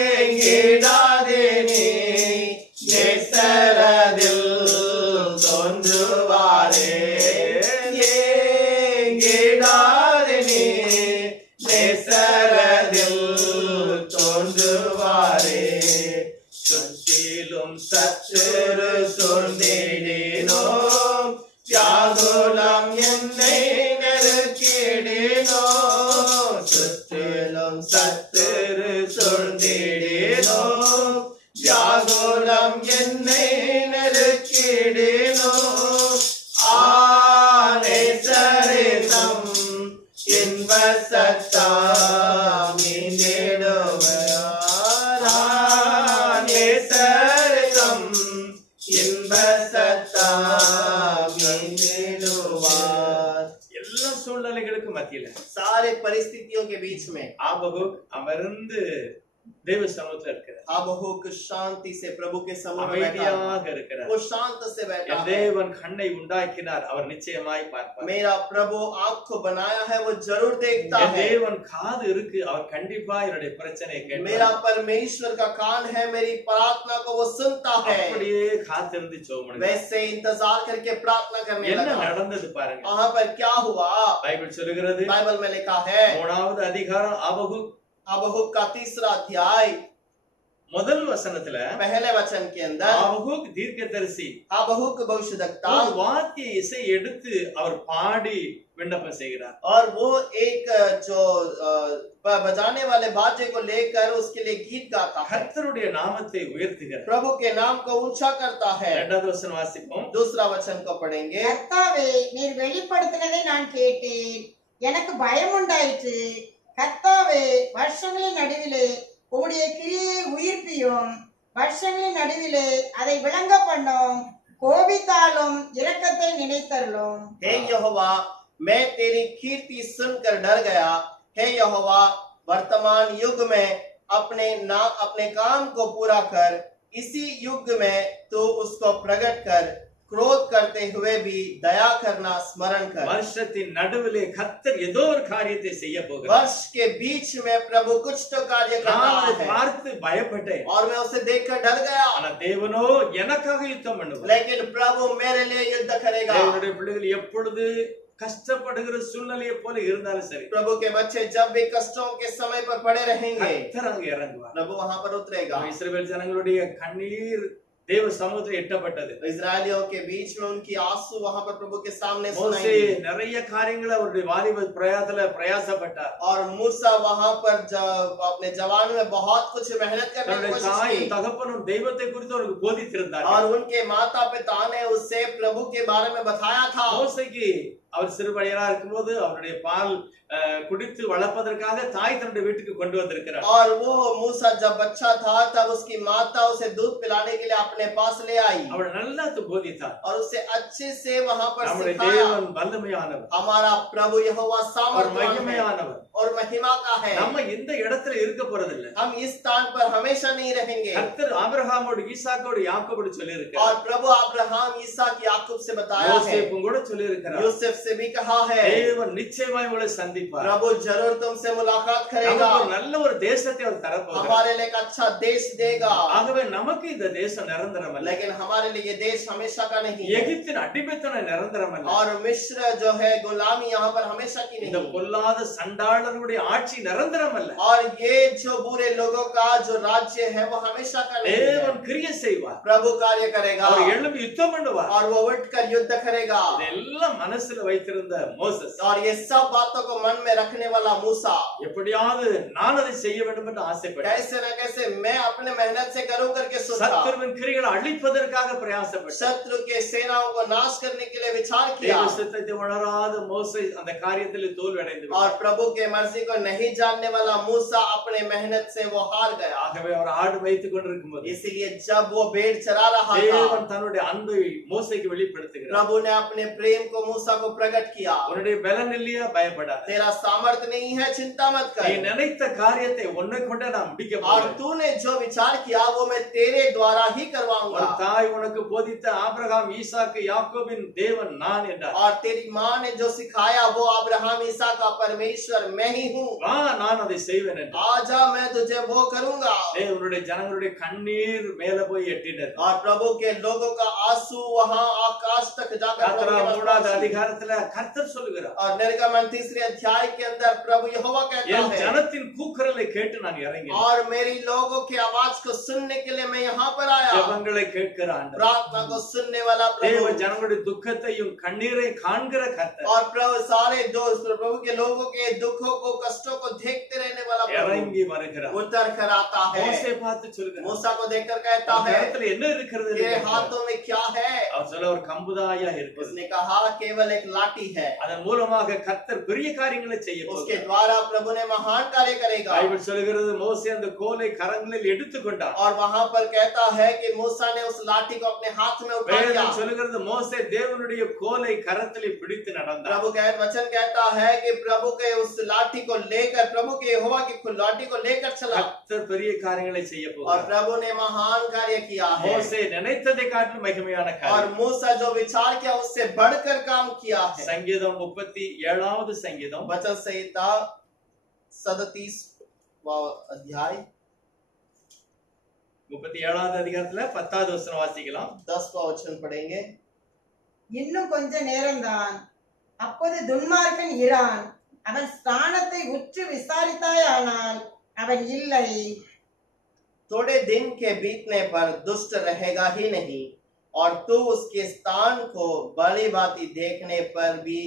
ஏங்கிடாதே நீ நேசரதில் தோன்றுவாரே, ஏங்கிடாதே நீ நேசரதில் தோன்றுவாரே, சுற்றிலும் சத்துரு சூழ்ந்திடினோ, வியாகுலம் என்னை நெருக்கிடினோ, சுற்றிலும் சத்துரு சூழ்ந்திடினோ, வியாகுலம் என்னை நெருக்கிடினோ, ஆனேசரிதம் இன்ப சத்தம் இனிடுவார், ஆனேசரிதம் இன்ப சத்தம் இனிடுவார்। எல்லா சூழ்நிலைகளுக்கும் மத்தியில सारे परिस्थितियों के बीच में ஆபகுக் அமர்ந்து தேவ சமூகத்துல இருக்கிறார். हबक्कुक शांति से प्रभु के समूह में बैठा, அமைதியாக இருக்கிறார். वो शांत से बैठा என் है। தேவன் கண்ணை உண்டாக்கினார், அவர் நிச்சயமாய் பார்ப்பார். मेरा प्रभु आँख को बनाया है, वो जरूर देखता என் है। தேவன் காது இருக்கு, அவர் கண்டிப்பா என்னுடைய பிரச்சனையை मेरा கேட்பார். परमेश्वर का कान है, मेरी प्रार्थना को वो सुनता है। அப்படியே காத்திருந்து ஜெபம் वैसे इंतजार करके प्रार्थना करने என்ன लगा। நடந்தது பாருங்க. वहां पर क्या हुआ, பைபிள் சொல்லுகிறது, बाइबल में लिखा है 3வது அதிகாரம் ஆபகுக் हबक्कुक का 3 अध्याय முதல் வசனத்துல पहले वचन के अंदर ஆபகுக் தீர்க்கதரிசி हबक्कुक भविष्यद्वक्ता ஒரு வாத்திய இசை எடுத்து அவர் பாடி விண்ணப்பம் செய்கிறார். और वो एक जो बजाने वाले बाजे को लेकर उसके लिए गीत गाता है, கர்த்தருடைய நாமத்தை உயர்த்துகிறார். प्रभु के नाम को ऊंचा करता है। 2வது வசனம் வாசிப்போம். 2 वचन को पढ़ेंगे। கர்த்தாவே, நீர் வெளிப்படுத்தினதை நான் கேட்டேன், எனக்கு பயம் உண்டாயிற்று. கர்த்தாவே, வருஷங்களின் நடுவிலே உம்முடைய கிரியை உயிர்ப்பியும், வருஷங்களின் நடுவிலே அதை விளங்க பண்ணும், கோபித்தாலும் இரக்கத்தை நினைத்தருளும்। हे यहोवा, मैं तेरी कीर्ति सुनकर डर गया। हे यहोवा, वर्तमान युग में अपने काम को पूरा कर, इसी युग में तू उसको प्रकट कर, क्रोध करते हुए भी दया करना स्मरण कर। வருஷத்தின் நடுவிலே கர்த்தர் ஏதோ ஒரு காரியத்தை செய்ய போகிறார். वर्ष के बीच में प्रभु कुछ तो कार्य कर நான் रहा அதை है பார்த்து பயப்பட்டேன். और मैं उसे देखकर डर गया, ஆனா தேவனோ எனக்காக யுத்தம் பண்ணுவார். लेकिन प्रभु मेरे लिए युद्ध करेगा। தேவனுடைய பிள்ளைகள் எப்பொழுது கஷ்டப்படுகிற சூழ்நிலையை போல இருந்தாலும் சரி, प्रभु के बच्चे जब भी कष्टों के समय पर पड़े रहेंगे, கர்த்தர் அங்க இறங்குவார். प्रभु वहां पर उतरेगा। இஸ்ரவேல் ஜனங்களுடைய கண்ணீர் தேவ சமூகத்தில் எட்டப்பட்டது. इजरायलियों के बीच में उनकी आंसू वहां पर प्रभु के सामने மோசே सुनाई दी। நிறைய காரியங்களை அவருடைய வாலிப பிரயாசப்பட்டார். और मूसा वहां पर अपने जवान में बहुत कुछ मेहनत करने की தன்னுடைய कोशिश தாயும் की தகப்பனும் தெய்வத்தை குறித்து அவருக்கு போதித்திருந்தார். और उनके माता पिता ने उससे प्रभु के बारे में बताया था। மோசேக்கு அவர் சிறு பையனா இருக்கும்போது அவருடைய பால் குடித்து வளர்ப்பதற்காக தாய் தன்னுடைய வீட்டுக்கு கொண்டு வந்திருக்கிறார். और वो मूसा जब बच्चा था तब उसकी माता उसे दूध पिलाने के लिए अपने पास ले आई அவள் நல்லா போதித்தார். और उसे अच्छे से वहां पर நம்முடைய सिखाया। தேவன் வல்லமையானவர், हमारा प्रभु यहोवा அவர் सामर्थ्यवान है மகிமையானவர். और महिमा का है। நம்ம இந்த இடத்துல இருக்க போறதில்லை. हम इस स्थान पर हमेशा नहीं रहेंगे। கர்த்தர் ஆபிரகாமோடு ஈசாக்கோடு யாக்கோபோடு சொல்லி இருக்கிறார். और प्रभु अब्राहम ईसाक याकूब से बताया है, யோசேப்பும் கூட சொல்லி இருக்கிறார். यूसुफ से भी कहा है, தேவன் நிச்சயமாய் உங்களை சந்திப்பார். प्रभु जरूर तुमसे मुलाकात करेगा, நமக்கு ஒரு நல்ல ஒரு தேசத்தை அவர் தரப்போகிறார். हमारे लिए एक अच्छा देश देगा। ஆகவே நமக்கு இந்த தேசம் நிரந்தரம் அல்ல. लेकिन हमारे लिए ये देश हमेशा का नहीं है எகிப்தின் அடிமைத்தனம் நிரந்தரம் அல்ல. और मिस्र जो है गुलामी यहाँ पर हमेशा की இந்த नहीं। பொல்லாத சண்டாளருடைய ஆட்சி நிரந்தரம் அல்ல. और ये जो बुरे लोगों का जो राज्य है वो हमेशा का नहीं है। தேவன் கிரியை செய்வார். प्रभु कार्य करेगा அவர் எழும்பி யுத்தம் பண்ணுவார். और वो उठकर युद्ध करेगा। இதெல்லாம் மனசுல வைத்திருந்த மோசஸ் और ये सब बातों को मन में रखने वाला मूसा எப்படியாவது நான் அதை செய்ய வேண்டும் என்று ஆசைப்பட்டார். कैसे न कैसे मैं अपने मेहनत से करूं करके सोचा। சத்துருவின் கிரிகளை அழிப்பதற்காக பிரயாசப்பட்டார். शत्रु के सेनाओं को नाश करने के लिए विचार किया தேவ சித்தத்தை உணராத மோசே அந்த காரியத்தில் தோல்வி அடைந்து और விட்டார். प्रभु के मर्जी को नहीं जानने वाला मूसा अपने मेहनत से वो हार गया। ஆகவே அவர் ஆடு வைத்துக் கொண்டிருக்கும்போது इसीलिए जब वो भेड़ चरा रहा था தேவன் தன்னுடைய அன்பை மோசேக்கு வெளிப்படுத்துகிறார். प्रभु ने अपने प्रेम को मूसा को प्रकट किया। உன்னுடைய பலன் இல்லையா, பயப்படாத. तेरा सामर्थ्य नहीं है, चिंता मत நீ कर, நினைத்த காரியத்தை உன்னை கொண்டே நான் முடிக்க और போகிறேன். तूने जो विचार किया वो मैं तेरे द्वारा ही உன் करवाऊंगा। தாய் உனக்கு போதித்த ஆபிரகாம் ஈசாக்கு யாக்கோபின் தேவன் நான் என்றார். और तेरी माँ ने जो सिखाया वो अब्राहम ईसा का परमेश्वर मैं ही हूँ। வா, நான் அதை செய்வேன் என்றார். आजा मैं तुझे वो करूंगा। தேவனுடைய ஜனங்களுடைய கண்ணீர் மேல போய் எட்டினது. और प्रभु के लोगों का आंसू वहां आकाश तक जाकर प्रभु யாத்திரா के पास 3வது पहुंची। அதிகாரத்துல கர்த்தர் சொல்லுகிறார், और निर्गमन 3 अध्याय के अंदर प्रभु यहोवा कहता என் है, ஜனத்தின் கூக்குரலை கேட்டு நான் இறங்கினேன். और मेरी लोगों की आवाज को सुनने के लिए मैं यहाँ पर आया। ஜெபங்களை கேட்கிற ஆண்டவர், प्रार्थना को सुनने वाला தேவ प्रभु ஜனங்களுடைய துக்கத்தையும் கண்ணீரை காண்கிற கர்த்தர் और प्रभु सारे दोस्त प्रभु के लोगों के दुखों को कष्टों को देखते रहने वाला प्रभु இறங்கி வருகிறார். उतर कर आता है। மோசே பார்த்து சொல்லுகிறார், मूसा को देखकर कहता உன் है, கரத்துல என்ன இருக்கிறது என்று ये கேட்கிறார். हाथों में क्या है? அவர் சொல்ல ஒரு கம்புதாயா இருக்கிறது. उसने कहा केवल एक लाठी है। அதன் மூலமாக கர்த்தர் பெரிய காரியங்களை செய்ய उसके போகிறார். द्वारा प्रभु ने महान कार्य करेगा। பைபிள் சொல்கிறது மோசே அந்த கோலை கரங்களில் எடுத்துக்கொண்டார். और वहां पर कहता है कि मूसा ने उस लाठी को अपने हाथ में उठा लिया। வேதம் சொல்கிறது மோசே தேவனுடைய கோலை கரத்திலே பிடித்து நடந்தார். प्रभु का वचन कहता है कि प्रभु के उस लाठी को लेकर प्रभु के यहोवा की लाठी को लेकर चला கர்த்தர் பெரிய காரியங்களை செய்ய और போகிறார். प्रभु ने महान कार्य किया है। மோசே நினைத்ததை காட்டிலும் மகிமையான और காரியம். मूसा जो विचार किया उससे बढ़कर काम किया है। சங்கீதம் 37வது சங்கீதம் वचन संहिता 37वां अध्याय 37வது அதிகாரத்துல 10வது வசனம் வாசிக்கலாம். 10वां वचन पढ़ेंगे। இன்னும் கொஞ்ச நேரம்தான், அப்போது துன்மார்க்கன் இரான். அவன் ஸ்தானத்தை உற்று விசாரித்தாயானால் அவன் இல்லை. थोड़े दिन के बीतने पर दुष्ट रहेगा ही नहीं, और तू उसके स्थान को भली भांति देखने पर भी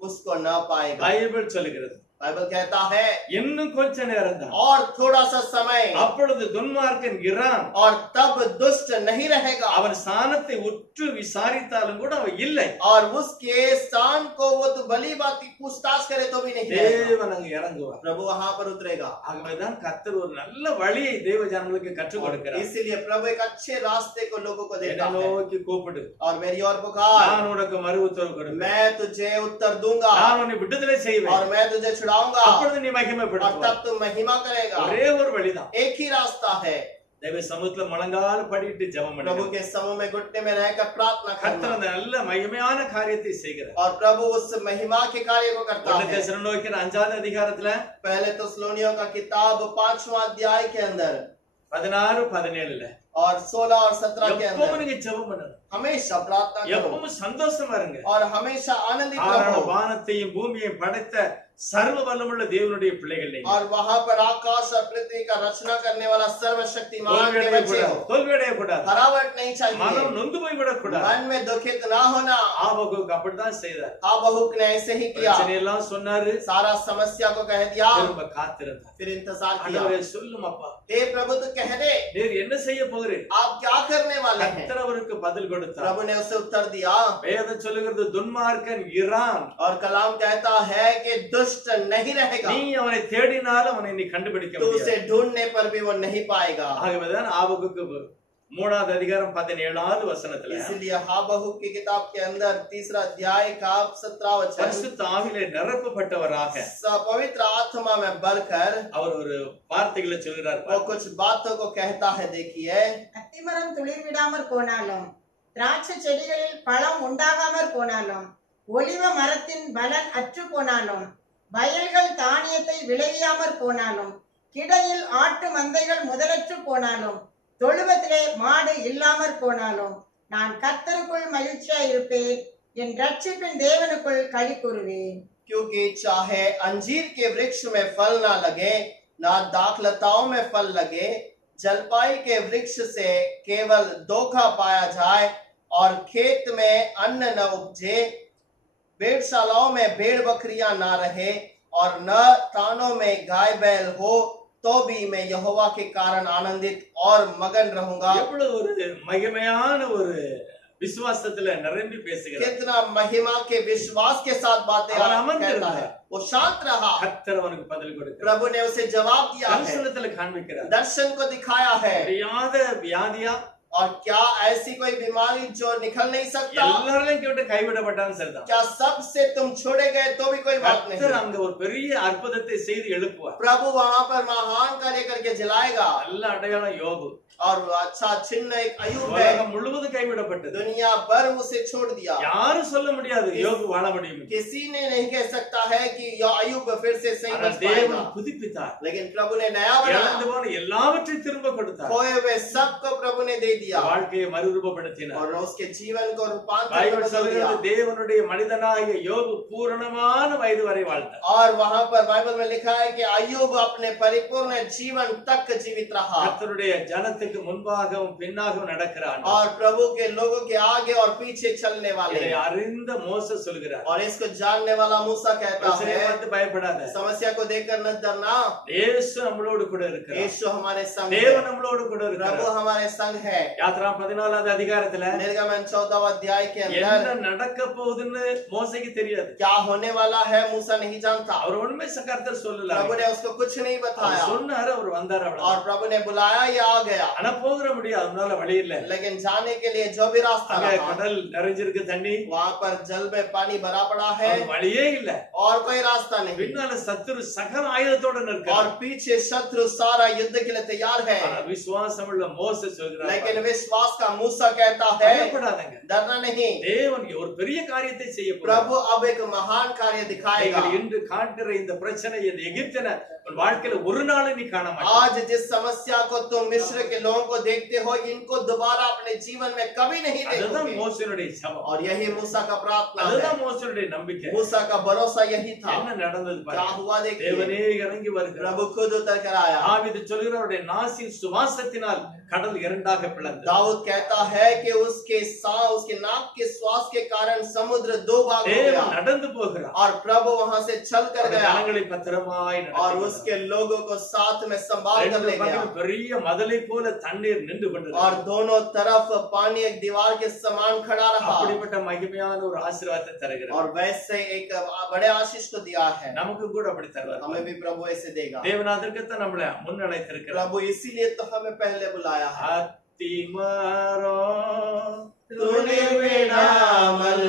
उसको न पाएगा। பைபிள் சொல்லுகிறது, बाइबल कहता है இன்னும் கொஞ்ச நேரம் தான், और थोड़ा सा समय அப்பொழுது துன்மார்க்கன் இரான். और तब दुष्ट नहीं रहेगा, அவன் ஸ்தானத்தை உற்று விசாரித்தாலும் கூட அவன் இல்லை. और उसके स्थान को वो तो भली भांति पूछताछ करे तो भी नहीं रहेगा। தேவன் அங்கு இறங்குவார். प्रभु वहां पर उतरेगा। ஆகவேதான் கர்த்தர் ஒரு நல்ல வழியை தேவ ஜனங்களுக்கு கற்றுக் கொடுக்கிறார். इसीलिए प्रभु एक अच्छे रास्ते को लोगों को देता என்னை है। நோக்கி கூப்பிடு, और मेरी ओर पुकार, நான் உனக்கு மறு உத்தரவு கொடுப்பேன், मैं तुझे उत्तर दूंगा நான் உன்னை விடுதலை और செய்வேன், मैं तुझे छुड़ाऊंगा அப்பொழுது நீ और மகிமைப்படுத்துவாய். तब तू महिमा करेगा। ஒரே ஒரு வழிதான், एक ही रास्ता है, தேவ சமூகத்துல முழங்கால் படிட்டு ஜெபம் प्रभु பண்ணுங்க. के समूह में घुटने में रहकर प्रार्थना கர்த்தர் करना, அந்த நல்ல மகிமையான காரியத்தை செய்கிறார். और प्रभु उस महिमा के कार्य को करता ஒன்னு है। தெசலோனிக்கர் 5வது அதிகாரத்துல पहले थिस्सलुनीकियों का किताब 5वां अध्याय के अंदर 16-17 और 16 और 17 के எப்பவும் अंदर நீங்க ஜெபம் பண்ணணும், हमेशा प्रार्थना करो எப்பவும் சந்தோஷமா இருங்க. और हमेशा आनंदित ஆறான रहो। வானத்தையும் பூமியையும் படைத்த சர்வ வல்லமுள்ள தேவனுடைய பிள்ளைகள் நீங்க. और वहां पर आकाश और पृथ्वी का रचना करने वाला सर्वशक्तिमान के बच्चे हो। தோல்வியடையக்கூடாது. हरावट नहीं चाहिए। மனம் நொந்து போய் விடக்கூடாது. मन में दुखित ना होना। ஆபகுக்கு அப்படிதான் செய்தார். हाबकुक ने ऐसे ही किया। பிரச்சனை எல்லாம் சொன்னாரு. सारा समस्या को कह दिया। திரும்ப காத்திருந்தார். फिर इंतजार किया। ஆண்டவரே சொல்லும் அப்பா. हे प्रभु तू कह दे। நீர் என்ன செய்ய போகிறீர்? आप क्या करने वाले हैं? கர்த்தர் அவருக்கு பதில் கொடுத்தார். प्रभु ने उसे उत्तर दिया। வேதம் சொல்லுகிறது துன்மார்க்கன் இரான். और कलाम कहता है कि दुष्ट नहीं रहेगा। நீ அவனை தேடினாலும் அவனை நீ கண்டுபிடிக்க तू முடியாது. उसे ढूंढने पर भी वो नहीं पाएगा। ஆகவேதான் ஆபகுக்கு 3வது அதிகாரம் 17வது வசனத்துல इसलिए हाबकुक की किताब के अंदर 3रा अध्याय का 17वां वचन பரிசுத்த ஆவியிலே நிரப்பப்பட்டவராக पवित्र आत्मा में भरकर அவர் ஒரு வார்த்தைகளை சொல்கிறார். वो कुछ बातों को कहता है। देखिए, அத்திமரம் துளிர் விடாமற் போனாலும் திராட்சை செடிகளில் பழம் உண்டாகாமற் போனாலும் ஒலிவ மரத்தின் பலன் அற்று போனாலும் வயல்கள் தானியத்தை விளைவியாமற் போனாலும் கிடையில் ஆட்டு மந்தைகள் முதலற்று போனாலும் தொழுவத்திலே மாடு இல்லாமற் போனாலும் நான் கர்த்தருக்குள் மகிழ்ச்சியா இருப்பேன், என் ரட்சிப்பின் தேவனுக்குள் களி கூறுவேன். क्योंकि चाहे अंजीर के वृक्ष में फल ना लगे, ना दाखलताओं में फल लगे, जलपाई के वृक्ष से केवल धोखा पाया जाए और खेत में अन्न न उपजे, भेड़शालाओं में भेड़ बकरियां ना रहे और न तानों में गाय बैल हो, तो भी मैं यहोवा के कारण आनंदित और मगन रहूंगा। எவ்வளவு ஒரு மகிமையான ஒரு விசுவாசத்துல நிரம்பி பேசுகிறார். कितना महिमा के विश्वास के साथ बातें कहता है। वो शांत रहा। கர்த்தர் அவனுக்கு பதில் கொடுக்கிறார். प्रभु ने उसे जवाब दिया है। தரிசனத்துல காண்பிக்கிறார். दर्शन को दिखाया है। தெரியாத வியாதியா और क्या ऐसी कोई बीमारी जो निकल नहीं सकता? எல்லாரையும் கேட்டு கைவிடப்பட்டாலும் சரிதான். क्या सबसे तुम छोड़े गए तो भी कोई बात नहीं। கர்த்தர் அங்க ஒரு பெரிய அற்புதத்தை செய்து எழுப்புவார். प्रभु वहां पर महान कार्य करके जलाएगा। நல்ல அடையாளம் யோபு. और अच्छा चिन्ह एक अय्यूब है। உலகம் முழுவதும் கைவிடப்பட்டது. दुनिया भर उसे छोड़ दिया। யாரும் சொல்ல முடியாது யோபு வாழ முடியும். किसी ने नहीं कह सकता है कि अय्यूब फिर से सही बच पाएगा। தேவன் புதுப்பித்தார். लेकिन प्रभु ने नया இழந்து बनाया। போன எல்லாவற்றையும் திரும்ப கொடுத்தார். खोए हुए सबको प्रभु ने दे दिया வாழ்க்கையை மறுரூபப்படுத்தினார். और उसके जीवन को रूपांतरित பைபிள் कर दिया। சொல்கிறது தேவனுடைய மனிதனாகிய யோபு பூரணமான வயது வரை வாழ்ந்தார். और वहां पर बाइबल में लिखा है कि अय्यूब अपने परिपूर्ण जीवन तक जीवित रहा। கர்த்தருடைய ஜனத்துக்கு முன்பாகவும் பின்னாகவும் நடக்கிறான். और प्रभु के लोगों के आगे और पीछे चलने वाले। இதை அறிந்த மோசே சொல்கிறார். और इसको जानने वाला मूसा कहता பிரச்சனையை है, பார்த்து பயப்படாத. समस्या को देखकर न डरना। இயேசு நம்மளோடு கூட இருக்கிறார். यीशु हमारे संग है। தேவன் நம்மளோடு கூட प्रभु இருக்கிறார். हमारे संग है। யாத்ரா 14வது அதிகாரத்துல निर्गमन 14वां अध्याय के என்ன अंदर நடக்க போகுதுன்னு மோசேக்கு தெரியாது. क्या होने वाला है मूसा नहीं जानता। அவர் உண்மை கர்த்தர் சொல்லல. प्रभु ने उसको कुछ नहीं बताया। சொன்னாரு, அவர் வந்தார். और அவ்வளவுதான். प्रभु ने बुलाया, ये आ गया। ஆனா போகிற முடியாது, அதனால வழி இல்ல. लेकिन जाने के लिए जो भी रास्ता அங்க रहा, கடல் நிறைஞ்சிருக்கு, தண்ணி, वहां पर जल में पानी भरा पड़ा है அவர் வழியே இல்ல. और कोई रास्ता नहीं। பின்னால சத்துரு சகல ஆயுதத்தோட और நிற்கிறார். पीछे शत्रु सारा युद्ध के लिए तैयार है। ஆனா விசுவாசமுள்ள மோசே சொல்கிறார், लेकिन विश्वास का मूसा कहता है, பயப்படாதீங்க, डरना नहीं। தேவன் ஒரு பெரிய காரியத்தை செய்ய போறார். प्रभु अब एक महान कार्य दिखाएगा। நீங்கள் இன்று காண்கிற இந்த பிரச்சனை, இந்த எகிப்தின உன் வாழ்க்கையில ஒரு நாள் நீ காண மாட்டாய். आज जिस समस्या को तुम मिस्र के लोगों को देखते हो, इनको दोबारा अपने जीवन में कभी नहीं அதுதான் देखोगे। மோசேனுடைய ஜெபம். और यही मूसा का प्रार्थना है। அதுதான் மோசேனுடைய நம்பிக்கை. मूसा का भरोसा यही था। என்ன நடந்தது क्या பாருங்க. हुआ देखिए। தேவனே இறங்கி வருகிறார். प्रभु खुद उतर कर आया। தாவீது சொல்கிறார், அவருடைய நாசின் சுவாசத்தினால் கடல் இரண்டாக பிளந்தது. दाऊद कहता है कि उसके नाक के श्वास के कारण समुद्र दो भाग हो गया। தேவன் நடந்து போகிறார். और प्रभु वहां से चल कर गया ஜனங்களை பத்திரமாய் और நடத்தி उसके लोगों को साथ में संभाल कर ले गया। பெரிய மதலை போல தண்ணீர் நின்று கொண்டது. और दोनों तरफ पानी एक दीवार के समान खड़ा रहा। அப்படிப்பட்ட மகிமையான ஒரு ஆசீர்வாதத்தை தருகிறார். और वैसे एक बड़े आशीष को दिया है। நமக்கு கூட அப்படி தருவார். हमें भी प्रभु ऐसे देगा। தேவன் அதற்குத்தான் நம்மளை முன்னழைத்திருக்கிறார். प्रभु इसीलिए तो हमें पहले बुलाया है। அத்திமரம் துணிவிடாமல்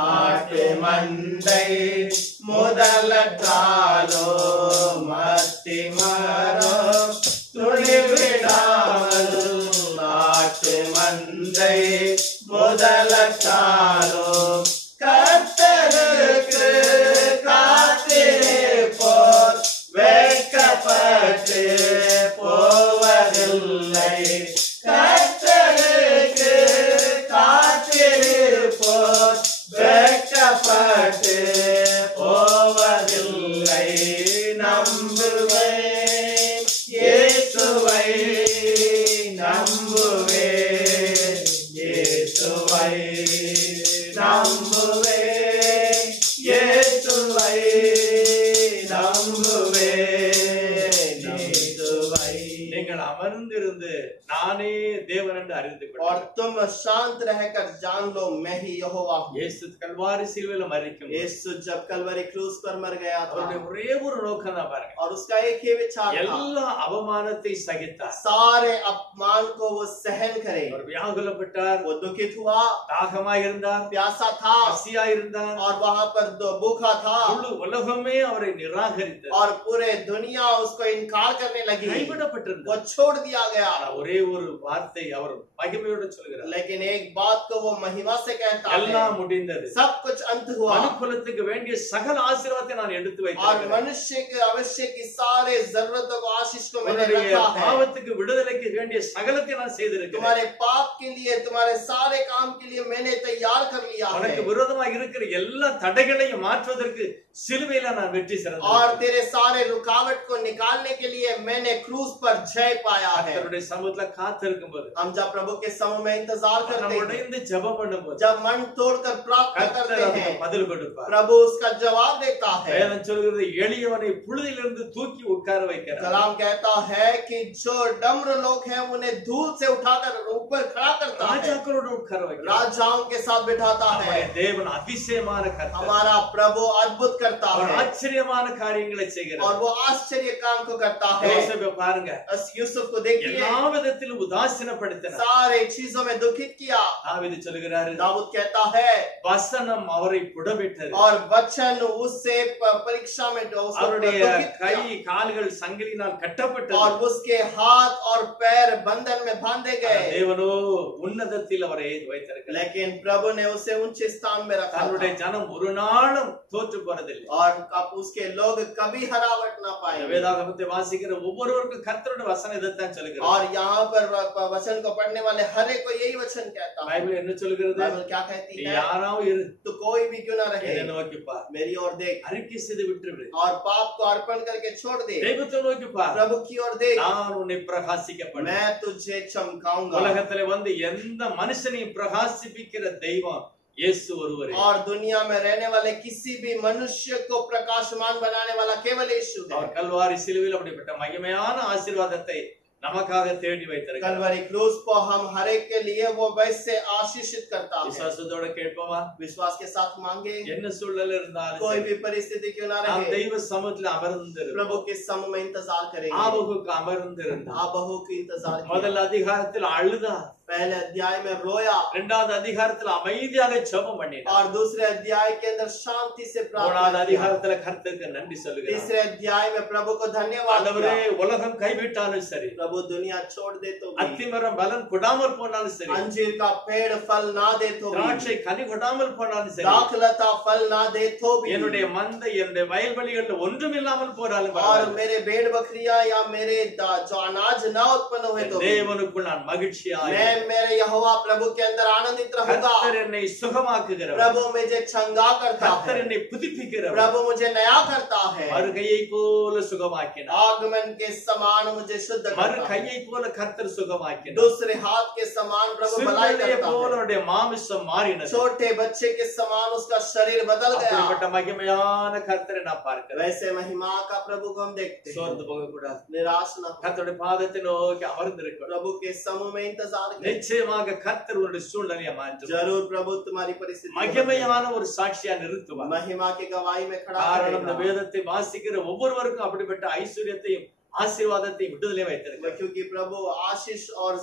ஆட்டு மந்தை முதலற்றாலோ மத்திமரம் துணிவிடாமல் ஆட்டு மந்தை முதலற்றாலோ கர்த்தருக்கு காத்திருப்போர் வெட்கப்பட்டு போவதில்லை. கர்த்தருக்கு காத்திருப்போர் வெட்கப்பட்டு போவதில்லை. தேவன் என்று அறிந்து और கொள்ளுங்கள். तुम शांत रहकर जान लो मैं ही यहोवा हूँ। இயேசு கல்வாரி சிலுவையில மரிக்கும் போது यीशु जब कलवरी क्रूस पर मर गया था அவருடைய ஒரே ஒரு நோக்கம் தான் பாருங்க, और उसका एक ही विचार था, எல்லா அவமானத்தை சகித்தார். सारे अपमान को वो सहन करे। அவர் வியாகுலப்பட்டார், वो दुखित हुआ, தாகமாய் இருந்தார், प्यासा था பசியாய் இருந்தார். और वहां पर भूखा था முழு உலகமே அவரை நிராகரித்தது, और पूरे दुनिया उसको इनकार करने लगी, वो கைவிடப்பட்டிருந்தார். छोड़ दिया गया। ஆனா ஒரே ஒரு வார்த்தை அவர் மகிமையோடு சொல்கிறார், लेकिन एक बात को वो महिमा से कहता है, எல்லாம் முடிந்தது. सब कुछ अंत हुआ மனுக்குலத்துக்கு வேண்டிய சகல ஆசீர்வாதத்தை நான் எடுத்து और வைத்தேன். मनुष्य के अवश्य की सारे जरूरतों को आशीष को मैंने உன்னுடைய रखा है। பாவத்துக்கு விடுதலைக்கு வேண்டிய சகலத்தை நான் செய்திருக்கிறேன். तुम्हारे पाप के लिए, तुम्हारे सारे काम के लिए मैंने तैयार कर लिया है உனக்கு விரோதமாக இருக்கிற எல்லா தடைகளையும் மாற்றுவதற்கு சிலுவையில நான் வெற்றி சிறந்தேன். और तेरे सारे रुकावट को निकालने के लिए मैंने क्रूस पर जय पाया है। கர்த்தருடைய சமூகத்துல காத்திருக்கும் போது, हम जब प्रभु के समूह में इंतजार करते நம்ம हैं, உடைந்து ஜெபம் பண்ணும்போது जब मन तोड़कर प्रार्थना கர்த்தர் करते அதுக்கு हैं, பதில் கொடுப்பார். प्रभु उसका जवाब देता है। வேதம் சொல்கிறது, எளியவனை புழுதியிலிருந்து தூக்கி உட்கார வைக்கிறார். कलाम कहता है कि जो डम्र लोग हैं उन्हें धूल से उठाकर ऊपर खड़ा करता है, ராஜாக்களோடு உட்கார வைக்கிறார். राजाओं के साथ बिठाता है। நம்முடைய தேவன் அதிசயமான கர்த்தர், हमारा प्रभु अद्भुत करता அவர் है ஆச்சரியமான காரியங்களை செய்கிறார். और वो आश्चर्य काम को करता है। யோசேப்பை பாருங்க, यूसुफ को देखिए, எல்லா விதத்திலும் உதாசீனப்படுத்தினார். सारे चीजों में दुखित किया। தாவீது சொல்கிறாரு, दाऊद कहता है, வசனம் அவரை புடமிட்டது, और वचन उससे परीक्षा में उसको அவருடைய दुखित கை किया கால்கள் சங்கிலினால் கட்டப்பட்டது. और उसके हाथ और पैर बंधन में बांधे गए। தேவனோ உன்னதத்தில் அவரை வைத்திருக்கிறார். लेकिन प्रभु ने उसे ऊंचे स्थान में रखा தன்னுடைய था ஜனம் ஒரு நாளும் தோற்று போறதில்லை. और अब उसके लोग कभी हरावट ना पाए। வேதாகமத்தை வாசிக்கிற ஒவ்வொருவருக்கும் கர்த்தருடைய வசனம் இதைத்தான் சொல்கிறது. और यहाँ पर वचन को पढ़ने वाले हर एक को यही वचन कहता है। பைபிள் என்ன சொல்கிறது? बाइबल क्या कहती நீ है? யாராவது இரு, तो कोई भी क्यों ना रहे, என்னை நோக்கி பார், मेरी ओर देख அறிக்கை செய்து விட்டுவிடு, और पाप को अर्पण करके छोड़ दे, தெய்வத்தை நோக்கி பார், प्रभु की ओर देख, நான் உன்னை பிரகாசிக்க பண்ணேன். मैं तुझे चमकाऊंगा। உலகத்துல வந்து எந்த மனுஷனையும் பிரகாசிப்பிக்கிற தெய்வம் இயேசு ஒருவரே. और दुनिया में रहने वाले किसी भी मनुष्य को प्रकाशमान बनाने वाला केवल यीशु है। அவர் கல்வாரி சிலுவையில் அப்படிப்பட்ட மகிமையான ஆசீர்வாதத்தை நமக்காக தேடி வைத்திருக்கிறார். कलवरी क्रूस को हम हर एक के लिए वो वैसे आशीषित करता है। விசுவாசத்தோட கேட்போமா? विश्वास के साथ मांगे, என்ன சூழல் இருந்தாலும் कोई சரி, भी परिस्थिति क्यों ना நாம் रहे, தெய்வ சமூகத்துல அமர்ந்திருப்போம். प्रभु के समूह में इंतजार करेंगे। ஆபகுக்கு அமர்ந்திருந்தார். आबहू की इंतजार किया। முதல் அதிகாரத்தில் அழுதார், पहले अध्याय में रोया இரண்டாவது அதிகாரத்தில் அமைதியாக ஜெபம் பண்ணினார், और दूसरे अध्याय के अंदर शांति से प्रार्थना மூணாவது किया। அதிகாரத்துல கர்த்தருக்கு நன்றி சொல்லுகிறார். तीसरे अध्याय में प्रभु को धन्यवाद ஆண்டவரே, दिया। உலகம் கைவிட்டாலும் சரி, प्रभु दुनिया छोड़ दे तो भी, அத்திமரம் பலன் கொடாமல் போனாலும் சரி, अंजीर का पेड़ फल ना दे तो भी, திராட்சை கனி கொடாமல் போனாலும் சரி, दाखलता फल ना दे तो भी, என்னுடைய மந்தை என்னுடைய வயல்வெளிகள்ல ஒன்றும் இல்லாமல் போனாலும் और பரவாயில்லை. मेरे भेड़ बकरियां या मेरे जो अनाज ना उत्पन्न हुए तो भी, தேவனுக்குள் நான் மகிழ்ச்சியாக, मैं मेरे यहोवा प्रभु के अंदर आनंदित रहूंगा। கர்த்தர் என்னை சுகமாக்குகிறவர், प्रभु मुझे चंगा करता கர்த்தர் है, என்னை புதுப்பிக்கிறவர், प्रभु मुझे नया करता है, மறுகையை போல சுகமாக்கினார், आगमन के समान मुझे शुद्ध மறு करता है, கையை போல கர்த்தர் சுகமாக்கினார், दूसरे हाथ के समान प्रभु भलाई சிறுபிள்ளையை करता போல है, அவருடைய மாமிசம் மாறினது. छोटे बच्चे के समान उसका शरीर बदल அப்படிப்பட்ட गया। மகிமையான கர்த்தரை நான் பார்க்கிறேன். वैसे महिमा का प्रभु को हम देखते हैं, சோர்ந்து போக கூடாது, निराश न हो, கர்த்தருடைய பாதத்தை நோக்கி அமர்ந்திருக்கணும். प्रभु के समूह में इंतजार करें। நிச்சயமாக கர்த்தர் உன்னுடைய சூழ்நிலையை மாற்றும், जरूर प्रभु तुम्हारी परिस्थिति को மகிமையான ஒரு சாட்சியா நிறுத்துவார். महिमा की गवाही में खड़ा காரணம் இந்த करेगा। வேதத்தை வாசிக்கிற ஒவ்வொருவருக்கும் அப்படிப்பட்ட ஐஸ்வர்யத்தையும் ஆசீர்வாதத்தையும் விடுதலை வைத்திருக்கிறார். क्योंकि प्रभु आशीष और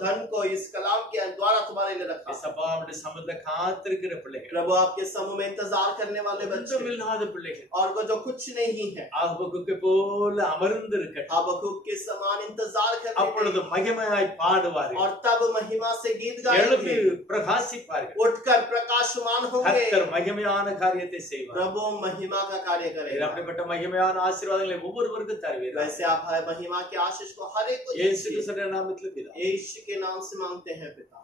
धन को इस कलाम के द्वारा तुम्हारे लिए रखा। சபாவுடைய சமூகத்துல காத்திருக்கிற பிள்ளைகள், प्रभु आपके समूह में इंतजार करने वाले बच्चे இல்லாத பிள்ளைகள் और वो जो कुछ नहीं है, ஆபகுக்கு போல அமர்ந்து இருக்கட்டும். हबक्कुक के समान इंतजार அப்பொழுது करने மகிமையாய் பாடுவார்கள், और तब महिमा से गीत எழுப்பி गाएंगे, பிரகாசிப்பார்கள். उठकर प्रकाशमान होंगे। கர்த்தர் மகிமையான காரியத்தை செய்வார். प्रभु महिमा का कार्य करेगा। அப்படிப்பட்ட மகிமையான ஆசீர்வாதங்களை ஒவ்வொருவருக்கும் தருவீர். वैसे आप महिमा के आशीष को हर एक को இயேசு दीजिए। கிறிஸ்துவின் நாமத்தில் பிதா. यीशु के नाम से मांगते हैं पिता।